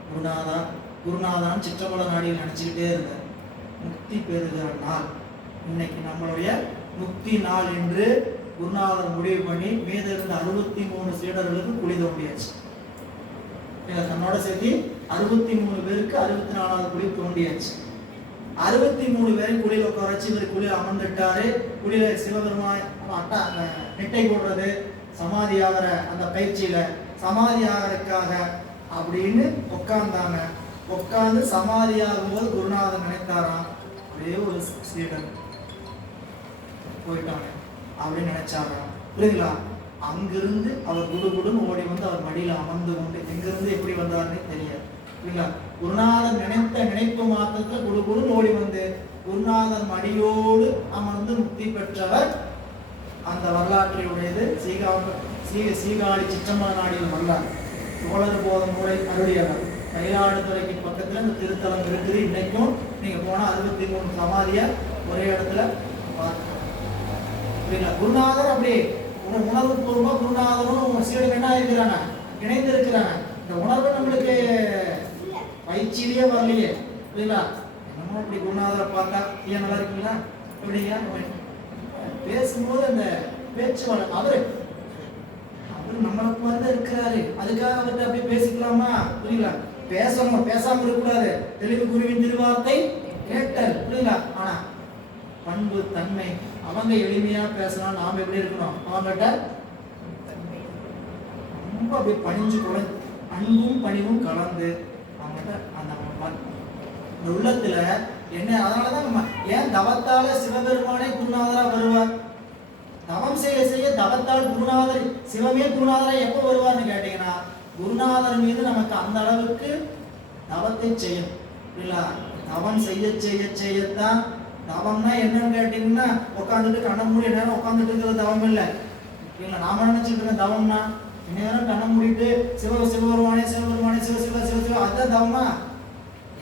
குருநாதா குருநாதான்னு சிற்றம்பல நாடியில் நினைச்சுக்கிட்டே இருந்தார். முக்தி பெறுகிற நாள் இன்னைக்கு, நம்மளுடைய முக்தி நாள் என்று குருநாதர் முடிவு பண்ணி மீத இருந்த 63 சீடர்களுக்கு குழி தோண்டியாச்சு. தன்னோட சேர்த்து 63 பேருக்கு 64வது குழி தோண்டியாச்சு. 63 பேரை குழியில் உட்கார வச்சு இவர் குழியில் அமர்ந்துட்டாரு. குழியில சிவபெருமான் நெட்டை போடுறது, சமாதி ஆகிற அந்த பயிற்சியில சமாதி ஆகிறதுக்காக அப்படின்னு உட்கார்ந்தாங்க. உட்கார்ந்து சமாதி ஆகும்போது குருநாதர் நினைத்தாராம், ஒரே ஒரு சீடன் போயிட்டாங்க அப்படின்னு நினைச்சாராம். புரியுங்களா? அங்கிருந்து அவர் குடுகுடுன்னு ஓடி வந்து அவர் மடியில அமர்ந்து கொண்டு, எங்கிருந்து எப்படி வந்தாருன்னு தெரியாது. புரியுங்களா? குருநாதர் நினைத்த நினைப்பு மாத்திரத்துல குடுகுடுன்னு ஓடி வந்து குருநாதர் மடியோடு அமர்ந்து முக்தி பெற்றவர். அந்த வரலாற்றையுடையது சீகாழி சிற்றம்பல நாடியில் வரலாறு. தோழர் போதம் நூலை அருளியவர். மயிலாடுதுறைக்கு பக்கத்துல இந்த திருத்தலம் இருக்குது. இன்னைக்கும் நீங்க போனா 63 சமாதிய ஒரே இடத்துல பார்க்கலாம். குருநாதர் அப்படி உணர்வு பூர்வமா குருநாதரும் சீடன் என்ன இருக்கிறாங்க, இணைந்து இருக்கிறாங்க. இந்த உணர்வு நம்மளுக்கு பயிற்சியிலேயே வரலையே. புரியுங்களா? என்னமோ அப்படி குருநாதரை பார்த்தா ஏன் நல்லா இருக்குங்களா, இப்படியா பேசும்போது அந்த பேச்சு அவரு நம்மளை வந்து இருக்கிறாரு, அதுக்காக அவர்கிட்ட அப்படியே பேசிக்கலாமா? புரியுங்களா? பேசணும், பேசாம இருக்கக்கூடாது. தெளிவு குருவின் திருவார்த்தை கேட்டல். புரியுங்களா? ஆனா பண்பு தன்மை, அவங்க எளிமையா பேசலாம், நாம எப்படி இருக்கணும், அவங்ககிட்ட ரொம்ப அப்படி பணிஞ்சு கூட அன்பும் பணிவும் கலந்து அவங்ககிட்ட அந்த உள்ளத்துல என்ன. அதனாலதான் நம்ம ஏன் தவத்தால சிவபெருமானே குருநாதரா வருவார். தவம் செய்ய செய்ய தவத்தால் குருநாதர், சிவமே குருநாதரா எப்போ வருவார்னு கேட்டீங்கன்னா, குருநாதர் மீது நமக்கு அந்த அளவுக்கு தவத்தை செய்யும். இல்ல தவம் செய்ய செய்ய செய்யத்தான். தவம்னா என்னன்னு கேட்டீங்கன்னா, உட்காந்துட்டு கண்ண மூடி நேரம் உட்காந்துட்டு இருக்கிறது தவம் இல்லை. இல்ல நாம நினைச்சிட்டு இருக்க தவம்னா நேரம் கண்ண மூடிட்டு சிவபெருமானே சிவபெருமானே சிவ சிவ சிவ சிவ, அதுதான் தவமா?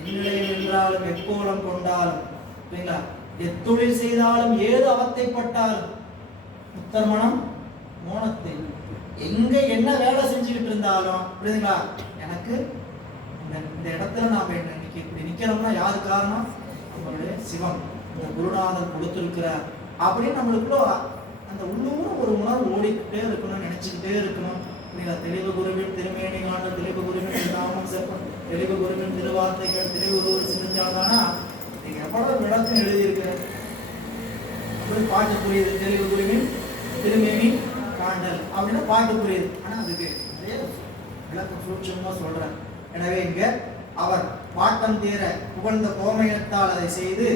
எல்லையில் நின்றாலும் எக்கோலம் கொண்டாலும், இல்லைங்களா, எத்தொழில் செய்தாலும் ஏது அவத்தைப்பட்டாலும் முத்தர்மணம் மோனத்தை, எங்க என்ன வேலை செஞ்சுக்கிட்டு இருந்தாலும், புரியுதுங்களா, எனக்கு இந்த இடத்துல நாம இன்னைக்கு இப்படி நிக்கிறோம்னா யாரு காரணம்? நம்மளுடைய சிவம், இந்த குருநாதர் கொடுத்திருக்கிறார் அப்படின்னு நம்மளுக்குள்ள அந்த உள்ளூர் ஒரு உணர்வு ஓடிக்கிட்டே இருக்கணும், நினைச்சுக்கிட்டே இருக்கணும். தெளிவு குருவின் திருமேனி காணல், தெளிவு குருவின் நாமம் சேர்ப்போம், தெளிவு குருவின் திருவார்த்தைகள், தெளிவு குரு சிந்திச்சால்தானா நீங்க எவ்வளவு விளக்கம் எழுதியிருக்கிறேன் அப்படி பாட்டு புரியுது. தெளிவு குருவின் திருமேனி காண்டல் அப்படின்னா பாட்டு புரியுது. ஆனா அதுக்கு நிறைய விளக்கம் சூட்சமா சொல்றேன். எனவே இங்க அவர் பாட்டம் தீர புகழ்ந்த கோமயத்தால் அதை செய்து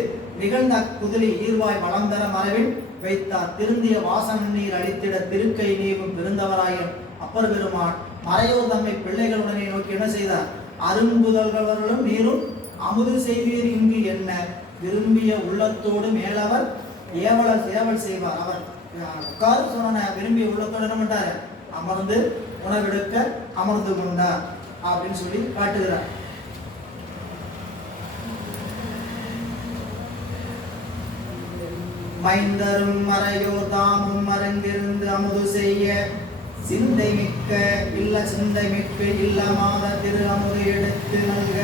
நிகழ்ந்த குதிரை ஈர்வாய் வளம் தர மரபில் வைத்தார். திருந்திய வாசன நீர் அளித்திட திருக்கை நீவும் பெருந்தவராய அப்பர் பெருமான் மறையோர் தம்மை பிள்ளைகளுடனே நோக்கி என்ன செய்தார்? அரும்புதல்களும் நீரும் அமுது செய்வீர் இங்கு என்ன விரும்பிய உள்ளத்தோடு மேலவர் ஏவல் செய்வார். அவர் உட்காரு சொன்ன விரும்பிய உள்ளத்தோடு என்ன பண்ணாரு? அமர்ந்து உணவெடுக்க அமர்ந்து கொண்டார் அப்படின்னு சொல்லி காட்டுகிறார். மைந்தரும் மறையோர் தாமும் மறங்கிருந்து அமுது செய்ய சிந்தை மிக்க இல்லமாத திரு அமுது எடுத்து நல்க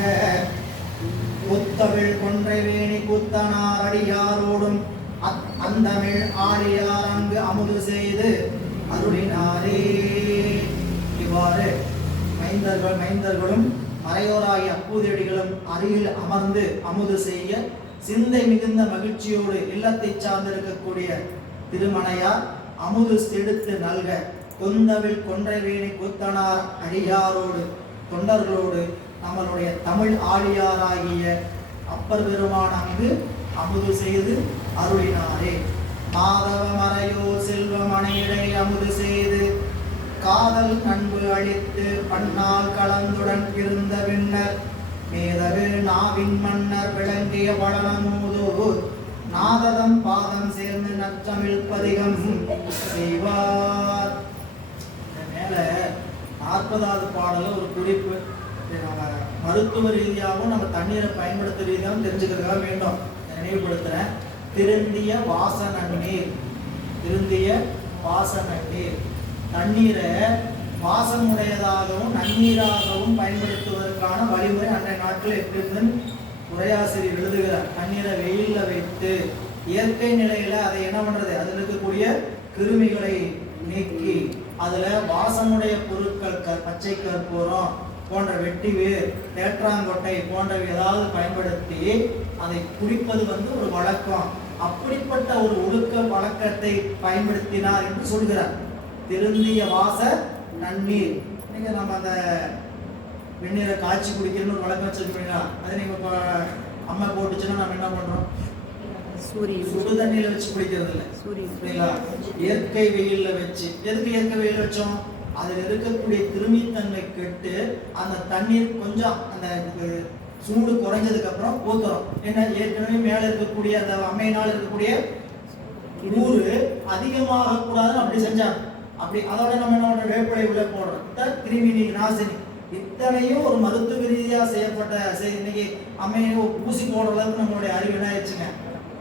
புத்தமிழ் கொன்றை வேணி புத்தனார் அடியாரோடும் அந்தமிழ் ஆழியார் அங்கு அமுது செய்து அருளினாரே. இவ்வாறு மைந்தர்களும் மறையோராகிய அப்பூதியடிகளும் அருகில் அமர்ந்து அமுது செய்ய சிந்தை மிகுந்த மகிழ்ச்சியோடு இல்லத்தை சார்ந்திருக்கக்கூடிய திருமணையார் அமுது எடுத்து நல்க கொந்தவில் கொன்றைவேணி கூத்தனார் அடியாரோடு தொண்டர்களோடு நம்மளுடைய தமிழ் ஆழியாராகிய அப்பர் பெருமான் அங்கு அமுது செய்து அருளினாரே. மாதவ மறையோ செல்வமணியிடை அமுது செய்து காதல் நண்பு அழித்து பன்னால் கலந்துடன் இருந்த பின்னர் மேதகு நாவின் மன்னர் விளங்கிய வளனமூதூர் நாததம் பாதம் சேர்ந்து நற்றமிழ் பதிகம் செய்வார். மேல 40வது பாடல ஒரு குறிப்பு. நம்ம மருத்துவ ரீதியாகவும் நம்ம தண்ணீரை பயன்படுத்த ரீதியாகவும் தெரிஞ்சுக்கிறதுக்காக வேண்டும் நினைவுபடுத்துறேன். திருந்திய வாசன நீர், திருந்திய வாசன நீர், தண்ணீரை வாசமுடையதாகவும் நன்னீராகவும் பயன்படுத்துவதற்கான வழிமுறை அன்றைய நாட்கள் எப்படி இருக்குன்னு உரையாசிரியர் எழுதுகிறார். தண்ணீரை வெயில்ல வைத்து இயற்கை நிலையில அதை என்ன பண்றது, அதில் இருக்கக்கூடிய கிருமிகளை நீக்கி அதுல வாசமுடைய பொருட்கள் பச்சை கற்பூரம் போன்ற வெட்டிவேர் தேற்றாங்கொட்டை போன்றவை ஏதாவது பயன்படுத்தி அதை குடிப்பது ஒரு வழக்கம். அப்படிப்பட்ட ஒரு ஒழுக்க வழக்கத்தை பயன்படுத்தினார் என்று சொல்கிறார். திருந்திய வாச நன்னீர். நீங்க நம்ம அந்த வெந்நீரை காய்ச்சி குடிக்கணும்னு ஒரு வழக்கம் வச்சிருக்கீங்களா? அதை நீங்க அம்மா போட்டுச்சுன்னா நம்ம என்ன பண்றோம், சுடு தண்ணியில வச்சு குடிக்கிறது இல்லை, இயற்கை வெயில்ல வச்சு. எதுக்கு இயற்கை வெயில் வச்சோம்? அதில் இருக்கக்கூடிய கிருமித்தன்மை கெட்டு அந்த தண்ணீர் கொஞ்சம் அந்த சூடு குறைஞ்சதுக்கு அப்புறம் ஊத்துறோம். ஏன்னா ஏற்கனவே மேல இருக்கக்கூடிய அந்த அம்மையினால் இருக்கக்கூடிய ஊறு அதிகமாக கூடாதுன்னு அப்படி செஞ்சாங்க. அப்படி அதோட நம்ம என்ன வேப்பிலை உள்ள போடுறோம், கிருமி நாசினி. இத்தனையும் ஒரு மருத்துவ ரீதியாக செய்யப்பட்ட இன்னைக்கு அம்மையை ஊசி போடுற அளவுக்கு நம்மளுடைய அறிவு என்ன ஆயிடுச்சுங்க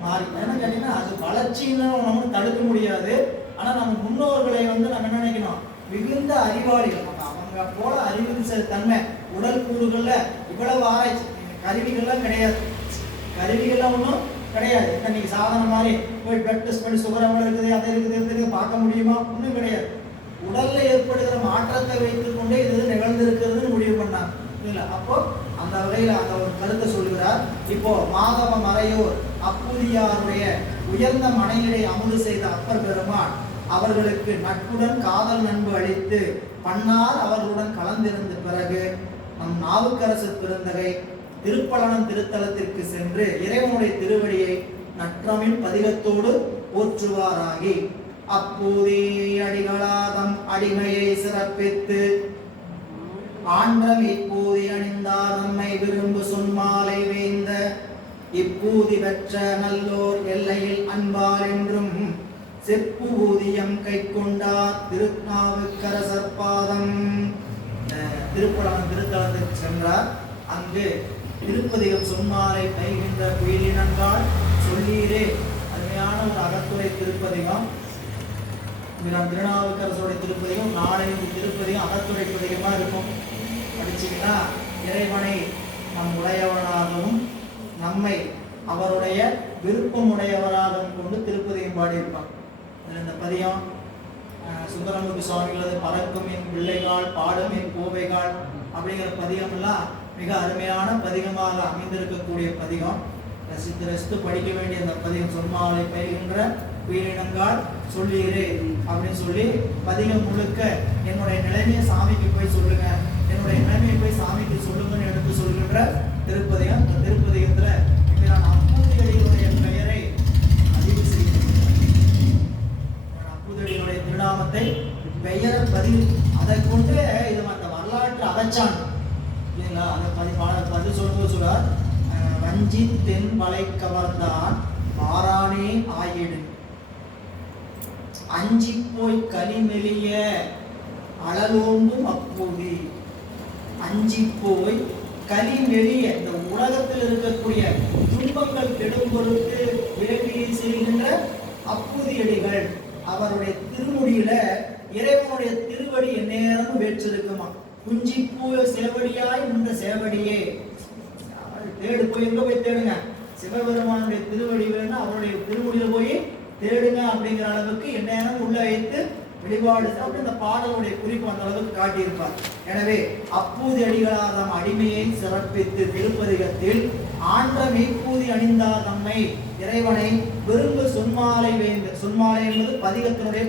மாறி. என்ன கேட்டீங்கன்னா அது வளர்ச்சின்னு நம்ம தடுக்க முடியாது. ஆனா நம்ம முன்னோர்களை நம்ம என்ன நினைக்கணும், மிகுந்த அறிவாளிகள். அவங்க போல அறிவு தன்மை உடல் கூறுகள்ல இவ்வளவு ஆராய்ச்சி கருவிகள்லாம் கிடையாது. கருவிகள்லாம் ஒன்றும் கிடையாது. இன்னைக்கு சாதனை மாதிரி போய் பிளட் டெஸ்ட் பண்ணி சுகர் எவ்வளவு இருக்குது, அதை இருக்குது பார்க்க முடியுமா? ஒன்றும் கிடையாது. உடல்ல ஏற்படுகிற மாற்றத்தை வைத்துக் கொண்டே இது நிகழ்ந்திருக்கிறதுன்னு முடிவு பண்ணாங்க இல்ல. அப்போ அந்த வகையில அந்த ஒரு கருத்தை சொல்லுகிறார். இப்போ மாதவ மறையோர் அப்புதியாருடைய உயர்ந்த மனையிடை அமுது செய்த அப்பர் பெருமான் அவர்களுக்கு நட்புடன் காதல் நண்பு அளித்து பன்னார் அவர்களுடன் கலந்திருந்த பிறகு நம் நாவுக்கரசர் பெருந்தகை திருப்பழனம் திருத்தலத்திற்கு சென்று இறைவனுடைய திருவடியை நற்றமிழ் பதிகத்தோடு போற்றுவாராகி அப்போதே அடிகளாதம் அடிமையை சிறப்பித்து ஆண்டம் இப்போதி அணிந்தார் நம்மை விரும்பு சொன்மாலை வேந்த இப்பூதி பெற்ற நல்லோர் எல்லையில் அன்பார் என்றும் செப்பு ஊதியம் கை கொண்டார் திருநாவுக்கரசர் பாதம். திருப்பழனம் திருத்தலத்திற்கு சென்றார். அங்கு திருப்பதிகம் சொன்மாலை கைகின்ற குயிலினங்கால் சொல்லீரே அருமையான ஒரு அகத்துறை திருப்பதிகம். திருநாவுக்கரசருடைய திருப்பதிகம் 4 திருப்பதிகம் அகத்துறை பதிகமா இருக்கும். படிச்சீங்கன்னா இறைவனை நம் உடையவனாகவும் நம்மை அவருடைய விருப்பமுடையவராகவும் கொண்டு திருப்பதிகம் பாடியிருப்பான். இந்த பதியம் சுந்தரமூர்த்தி சுவாமிகளது பறக்கும் என் பிள்ளைகால் பாடும் என் கோவைகால் அப்படிங்கிற பதிகம் எல்லாம் மிக அருமையான பதிகமாக அமைந்திருக்கக்கூடிய பதிகம். ரசித்து ரசித்து படிக்க வேண்டிய அந்த பதிகம் சொன்மாலை பயிர்கின்ற உயிரினங்கால் சொல்லீரே அப்படின்னு சொல்லி பதிகம் முழுக்க என்னுடைய நிலைமையை சாமிக்கு போய் சொல்லுங்க, என்னுடைய நிலைமையை போய் சாமிக்கு சொல்லுங்கன்னு எடுத்து சொல்கின்ற திருப்பதிகம். அந்த திருப்பதிகத்துல நான் அப்பூதிகளுடைய பெயரை பதிவு செய்கிறேன். அப்பூதிகளுடைய திருநாமத்தை பெயரை பதிவு, அதை கொண்டு இது அந்த வரலாற்று அகச்சான் இல்லைங்களா? அதை பதிவு சொல்லும்போது சொல்றார், வஞ்சி தென் வளை கவர்ந்தான் மாறானே ஆயிடு அஞ்சி போய் கலிமெலிய அழலோம்பும் அப்பூதி. அஞ்சி போய் கலிமெலிய இந்த உலகத்தில் இருக்கக்கூடிய துன்பங்கள் கெடும் பொருட்டு விலகி செய்கின்ற அப்பூதியடிகள் அவருடைய திருமுடியில இறைவனுடைய திருவடி எந்நேரமும் வேற்றிருக்குமா. குஞ்சி பூ சேவடியாய் இந்த சேவடியே தேடு, போய் எங்க போய் தேடுங்க, சிவபெருமானுடைய திருவடி வேணும்னா அவருடைய திருமுடியில போய் தேடுங்க அப்படிங்கிற அளவுக்கு எந்நேரம் உள்ள வைத்து வழிபாடு அப்படி இந்த பாடலுடைய குறிப்பு அந்த அளவுக்கு காட்டியிருப்பார். எனவே அப்பூதி அடிகளார் தம் அடிமையை சிறப்பித்து திருப்பதிகத்தில் ஆன்ற மெய்ப்பூதி அணிந்தார் தம்மை இறைவனை விரும்பு சொன்மாலை வேந்து. சொன்மாலை என்பது பதிகத்தினுடைய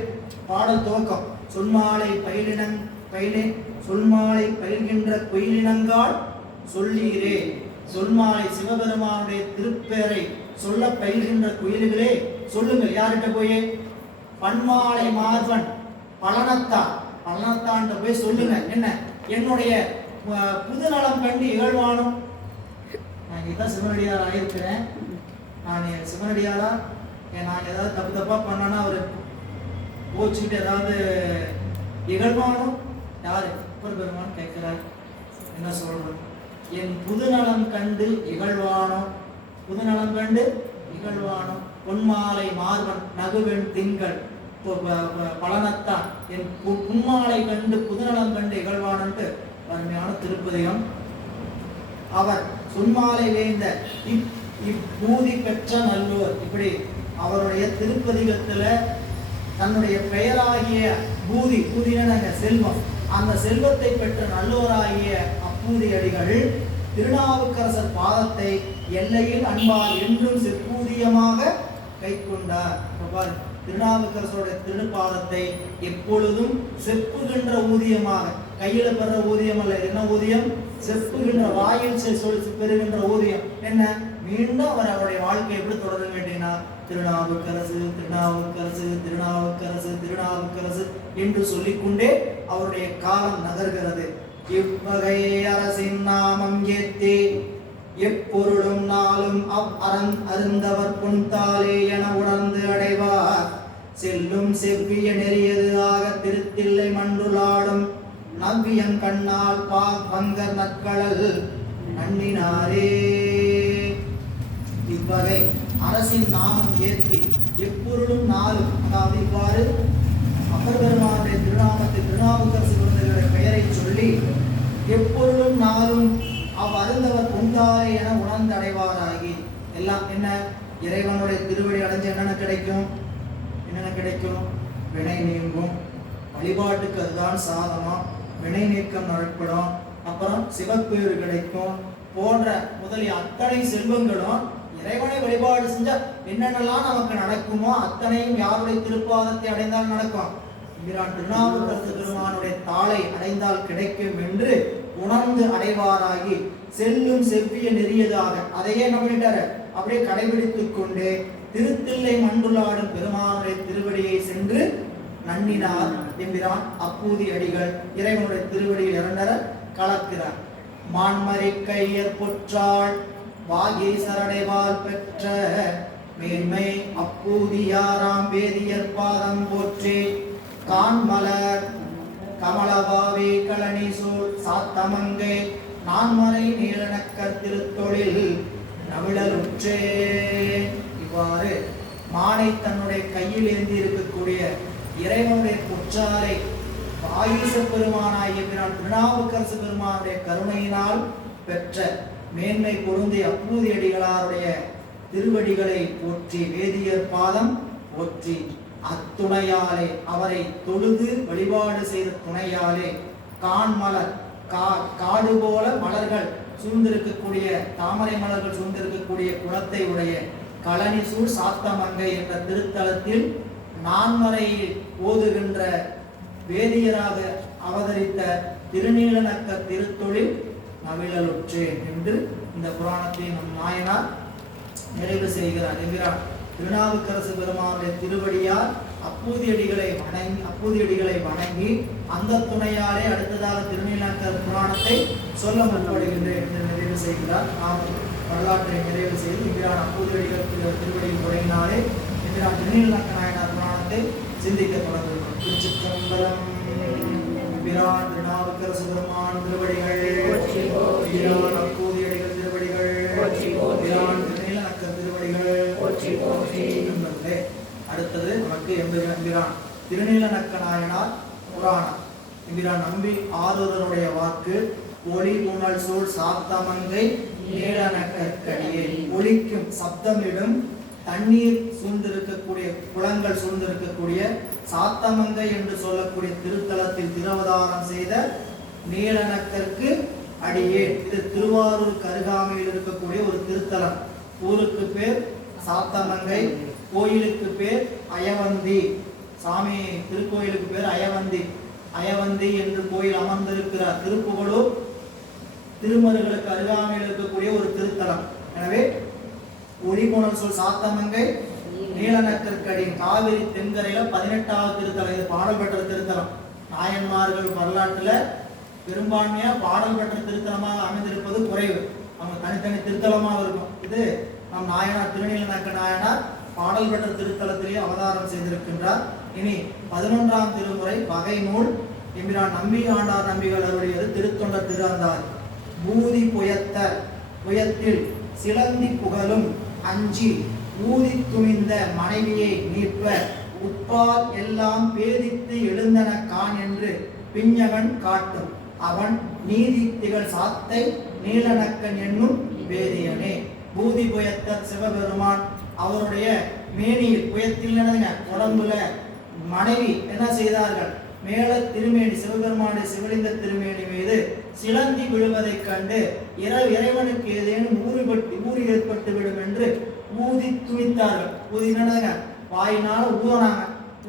பாடல் துவக்கம். சொன்மாலை சொல்மாலை பயில்கின்ற குயிலினங்கால் சொல்லீரே. சொல்மாலை சிவபெருமானுடைய திருப்பெயரை சொல்ல பயில்கின்ற குயில்களே சொல்லுங்கள். யார்கிட்ட போய்? பன்மாலை மார்பன் பழனத்தான் போய் சொல்லுங்க. என்ன? என்னுடைய புதுநலம் கண்டு இகழ்வானும். நான் இதான் சிவனடியார் ஆயிருக்கிறேன். நான் சிவனடியாரா? நான் ஏதாவது தப்பா பண்ணனா அவர் கோச்சுக்கிட்டு ஏதாவது இகழ்வானும்? யாரு? அப்பர் பெருமான் கேட்கிறார். என்ன சொல்றோம்? என் புதுநலம் கண்டு இகழ்வானோ, புதுநலம் கண்டு இகழ்வானோ, பொன்மாலை மார்பன் நகுவெண் திங்கள் பழனத்தான் என் புன்மாலை கண்டு புதுநலம் கண்டு இகழ்வானன்ட்டு அருமையான திருப்பதிகம். அவர் சுன்மாலை வேந்த இப்பூதி பெற்ற நல்லோர். இப்படி அவருடைய திருப்பதிகத்துல தன்னுடைய பெயராகிய பூதின செல்வம், அந்த செல்வத்தை பெற்ற நல்லோராகிய அப்பூதி அடிகள் திருநாவுக்கரசர் பாதத்தை எல்லையில் அன்பால் என்றும் செப்பூதியமாக கை கொண்டார். திருநாவுக்கரசருடைய திருப்பாதத்தை எப்பொழுதும் செப்புகின்ற ஊதியமாக, கையில பெற ஊதியம் அல்ல. என்ன ஊதியம்? செப்புகின்ற, வாயில் பெறுகின்ற ஊதியம். என்ன? மீண்டும் அவர் அவருடைய வாழ்க்கை எப்படி தொடரும் கேட்டீங்கன்னா, திருநாவுக்கரசு திருநாவுக்கரசு திருநாவுக்கரசு திருநாவுக்கரசு என்று சொல்லிக்கொண்டே அவருடைய காலம் நகர்கிறது. இவ்வகை அரசின் நாமம் ஏத்தே எப்பொருளும் நாளும் அருந்தவர் பொன்தாலே என உணர்ந்து அடைவார். செல்லும் செவ்விய நெறியது ஆக திருத்தில்லை மன்றுளாடும் நவ்வியம் கண்ணால் பங்கர் நற்களல் நன்னினாரே. இவ்வகை அரசின் நாமம் ஏற்றி எப்பொருளும் நாளும், அதாவது இவ்வாறு அப்பர் பெருமானுடைய திருநாமத்தை திருநாவுக்கரசு குழந்தைகளுடைய பெயரை சொல்லி எப்பொருளும் நாளும் அருந்தவர் பொன்தாரை என உணர்ந்து அடைவாராகி. எல்லாம் என்ன? இறைவனுடைய திருவடி அடைஞ்சு என்னென்ன கிடைக்கும்? என்னென்ன கிடைக்கும்? வினை நீங்கும். வழிபாட்டுக்கு அதுதான் சாதனம். வினை நீக்கம் நடப்படும். அப்புறம் சிவப்பேறு கிடைக்கும். போன்ற முதலிய அத்தனை செல்வங்களும் இறைவனை வழிபாடு செஞ்சா என்னென்னலாம் நமக்கு நடக்குமோ அத்தனையும் யாருடைய திருப்பாதத்தை அடைந்தால் நடக்கும்? திருநாவுக்கரசு பெருமானுடைய தாளை அடைந்தால் கிடைக்கும் என்று உணர்ந்து அடைவாராகி செல்லும் செவ்விய நெறியதாக அதையே நம்மகிட்ட அப்படியே கடைபிடித்துக் கொண்டு திருத்தில்லை மண்டுளாடும் பெருமானுடைய திருவடியை சென்று நன்னினார் என்கிறான் அப்பூதி அடிகள். இறைவனுடைய திருவடியில் இரண்டர கலக்கிறார். மான்மறை கையர் பொற்றாள் வாகீசரடைவால் பெற்ற மேன்மை அப்பூதியாராம் வேதியர் பாதம் போற்றி கான்மலர் கமலபாவே கழனி சூழ் சாத்தமங்கை நான்மறை நீலனக்கர் திருத்தொழில் நவிழலுற்றே. இவ்வாறு மானை தன்னுடைய கையில் ஏந்தி இருக்கக்கூடிய இறைவனுடைய பொற்றாரை வாகீச பெருமானாகிய திருநாவுக்கரசு பெருமானுடைய கருணையினால் பெற்ற மேன்மை பொருந்திய அப்பூதி அடிகளாருடைய திருவடிகளை போற்றி வேதியர் பாதம் போற்றி அத்துணையாலே அவரை தொழுது வழிபாடு செய்த துணையாலே கான்மலர் காடு போல மலர்கள் சூழ்ந்திருக்கக்கூடிய தாமரை மலர்கள் சூழ்ந்திருக்கக்கூடிய குலத்தை உடைய கழனிசூழ் சாத்தமங்கை என்ற திருத்தலத்தில் நான்மறையில் ஓதுகின்ற வேதியராக அவதரித்த திருநீலநக்க திருத்தொழில் நவிழலுற்றேன் என்று இந்த புராணத்தை நம் நாயனார் நிறைவு செய்கிறார் என்கிறார். திருநாவுக்கரசு பெருமானுடைய திருவடியால் அப்பூதியடிகளை வணங்கி அந்த துணையாலே அடுத்ததாக திருநீலநக்கர் புராணத்தை சொல்ல முற்படுகின்றேன் என்று நிறைவு செய்கிறார். நாம் வரலாற்றை நிறைவு செய்து என்கிறான் அப்பூதியடிகள் திருவடியில் தொடங்கினாலே என்கிறான் திருநீலநக்க நாயனார் புராணத்தை சிந்திக்க தொடங்குகிறோம். திருச்சிற்றம்பலம். பிரான் திருநாவுக்கரசு பெருமான் திருவடிகள், பிரான் அப்பூதியடிகள் திருவடிகள், பிரான் திருநீலநக்கர் திருவடிகள். அடுத்தது நமக்கு எம்பிரான் திருநீலநக்க நாயனார் புராணம். எம்பிரான் நம்பி ஆரூரனுடைய வாக்கு ஒளி உணல் சூழ் சாத்தமங்கை நீலநக்கடியே. ஒளிக்கும் சப்தமிடும் தண்ணீர் சூழ்ந்திருக்கக்கூடிய குளங்கள் சூழ்ந்திருக்கக்கூடிய சாத்தமங்கை என்று சொல்லக்கூடிய திருத்தலத்தில் திருவதாரம் செய்த நீலநக்கருக்கு அடியே. இது திருவாரூருக்கு அருகாமையில் இருக்கக்கூடிய ஒரு திருத்தலம். ஊருக்கு பேர் சாத்தமங்கை, கோயிலுக்கு பேர் அயவந்தி. சாமி திருக்கோயிலுக்கு பேர் அயவந்தி. அயவந்தி என்று கோயில் அமர்ந்திருக்கிறார். திருப்புகழூர் திருமருகளுக்கு அருகாமையில் இருக்கக்கூடிய ஒரு திருத்தலம். எனவே ஒளிபுணல் சொல் சாத்தமங்கை நீலநக்கற்கடி காவிரி தென்கரையில 18வது திருத்தலம். இது பாடல் பெற்ற திருத்தலம். நாயன்மார்கள் வரலாற்றுல பெரும்பான்மையா பாடல் பெற்ற திருத்தலமாக அமைந்திருப்பது குறைவு. அவங்க தனித்தனி திருத்தலமாக இருக்கும். இது நம் நாயனார் திருநீலநக்க நாயனார் பாடல் பெற்ற திருத்தலத்திலேயே அவதாரம் செய்திருக்கின்றார். இனி 11ஆம் திருமுறை வகை நூல் எம்பிரான் நம்பி ஆண்டார் நம்பிகள் அவருடையது திருத்தொண்டர் திருஅந்தாதி. பூதி புயத்த புயத்தில் சிலந்தி புகழும் அஞ்சி ஊதி துணிந்த மனைவியை நீப்ப உப்பால் எல்லாம் பேதித்து எழுந்தன கான் என்று பிஞ்சகன் காட்டும் அவன் நீதி திகழ் சாத்தை நீலநக்கன் என்னும் வேதியனே. பூதி புயத்த சிவபெருமான் அவருடைய மேனியில் புயத்தில் உடம்புல மனைவி என்ன செய்தார்கள்? மேல திருமேனி சிவபெருமானுடைய சிவலிங்க திருமேனி மீது சிலந்தி விழுவதைக் கண்டு இறைவனுக்கு ஏதேனும் ஊறி ஏற்பட்டு விடும் என்று ஊதி துணித்தார்கள். ஊதி வாயினால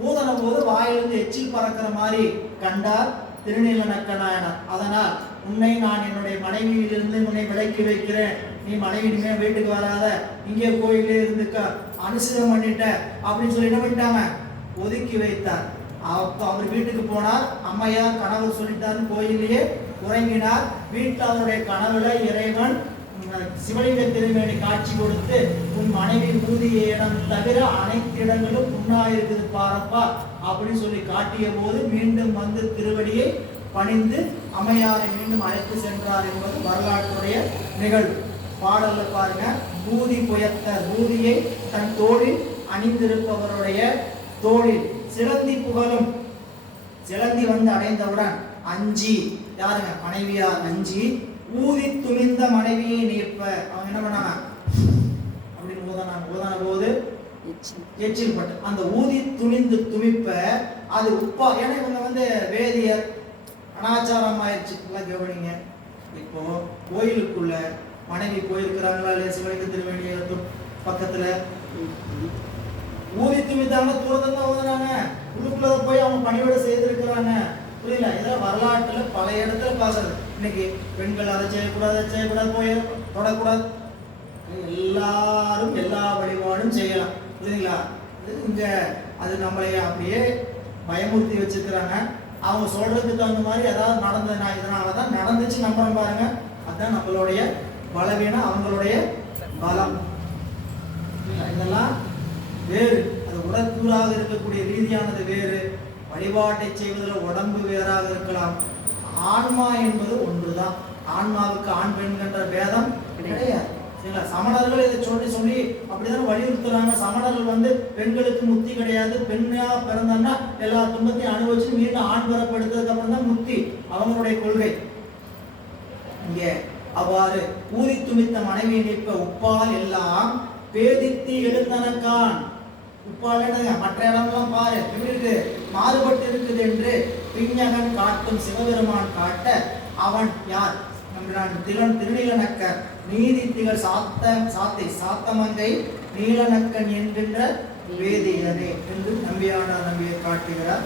ஊதன போது வாயிலிருந்து எச்சில் பறக்கிற மாதிரி கண்டார் திருநீலநக்க நாயனார். அதனால் உன்னை நான் என்னுடைய மனைவியிலிருந்து உன்னை விலக்கி வைக்கிறேன், நீ மனைவி இனிமே வீட்டுக்கு வராத, இங்கே கோயிலே இருந்துக்க, அனுசரம் பண்ணிட்ட அப்படின்னு சொல்லி என்ன பண்ணிட்டாங்க? ஒதுக்கி வைத்தார். அப்போ அவர் வீட்டுக்கு போனார். அம்மையார் கணவர் சொல்லிட்டாருன்னு கோயிலேயே உறங்கினார். வீட்டில் அவருடைய கனவுல இறைவன் சிவலிங்க திருமேனி காட்சி கொடுத்து உன் மனைவி ஊதிய இடம் தவிர அனைத்து இடங்களும் புண்ணா இருக்குது பாரப்பா அப்படின்னு சொல்லி காட்டிய போது மீண்டும் வந்து திருவடியை பணிந்து அம்மையாரை மீண்டும் அழைத்து சென்றார் என்பது வரலாற்றுடைய நிகழ்வு. பாடல்ல பாருங்க, பூதி புயத்த பூதியை தன் தோளில் அணிந்திருப்பவருடைய தோளில் சிலந்தி புகழும். சிலந்தி வந்து அடைந்தவுடன் அஞ்சி, யாருங்க? மனைவியார் அஞ்சி ஊதி துணிந்த மனைவியை நீப்ப அவங்க என்ன பண்ணாங்க? அப்படின்னு ஊதான போது எச்சில் பட்டு அந்த ஊதி துணிந்து துணிப்ப அது உப்பா. ஏன்னா இவங்க வந்து வேதியர், அனாச்சாரம் ஆயிடுச்சு. கவனிங்க, இப்போ கோயிலுக்குள்ள மனைவி போயிருக்கிறாங்களா இல்லையா? சிவலிங்க திருவேணிய பக்கத்துல ஊதி துணித்தாங்க, தூரத்தான் ஊதுனாங்க, உள்ளுக்குள்ள போய் அவங்க பணிவிட செய்திருக்கிறாங்க. புரியல? இதெல்லாம் வரலாற்றுல பல இடத்துல பார்க்கறது. இன்னைக்கு பெண்கள் அதை செய்யக்கூடாது போய் தொடக்கூடாது, எல்லாரும் எல்லா வழிபாடும் செய்யலாம். புரியுதுங்களா? இங்க அது நம்மளை அப்படியே பயமுறுத்தி வச்சிருக்கிறாங்க. அவங்க சொல்றதுக்கு தகுந்த மாதிரி ஏதாவது நடந்ததுன்னா இதனாலதான் நடந்துச்சு நம்புறோம் பாருங்க. அதுதான் நம்மளுடைய பலவீனம், அவங்களுடைய பலம். இதெல்லாம் வேறு. அது உடற்கூறாக இருக்கக்கூடிய ரீதியானது வேறு, வழிபாட்டை செய்வதில் உடம்பு வேறாக இருக்கலாம். ஆன்மா என்பது ஒன்றுதான். ஆன்மாவுக்கு ஆண் பெண்கின்ற பேதம் கிடையாது. சரிங்களா? சமணர்கள் இதை சொல்லி அப்படிதான் வலியுறுத்துறாங்க. சமணர்கள் வந்து பெண்களுக்கு முத்தி கிடையாது, பெண்ணா பிறந்தா எல்லா துன்பத்தையும் அனுபவிச்சு மீண்டும் ஆண் பெறப்படுத்ததுக்கு அப்புறம் தான் முத்தி, அவங்களுடைய கொள்கை. இங்கே அவ்வாறு ஊதி துணித்த மனைவி நிற்ப உப்பால் எல்லாம் பேதித்து எழுந்தனக்கான். உப்பால் மற்ற இடம்லாம் பாரு எப்படி இருக்கு, மாறுபட்டு இருக்குது என்று பிஞ்சகன் காட்டும் சிவபெருமான் காட்ட அவன் யார்? திருநீலநக்கர் நீதி திகழ் சாத்தமங்கை நீலநக்கன் என்கின்ற வேதியனே என்று நம்பியானார் நம்பியை காட்டுகிறார்.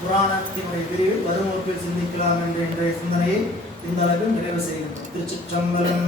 புராணத்தினுடைய விரிவில் வரும் வகுப்பில் சிந்திக்கலாம் என்ற இன்றைய சிந்தனையை இந்த அளவில் நிறைவு செய்கிறோம். திருச்சிற்றம்பலம்.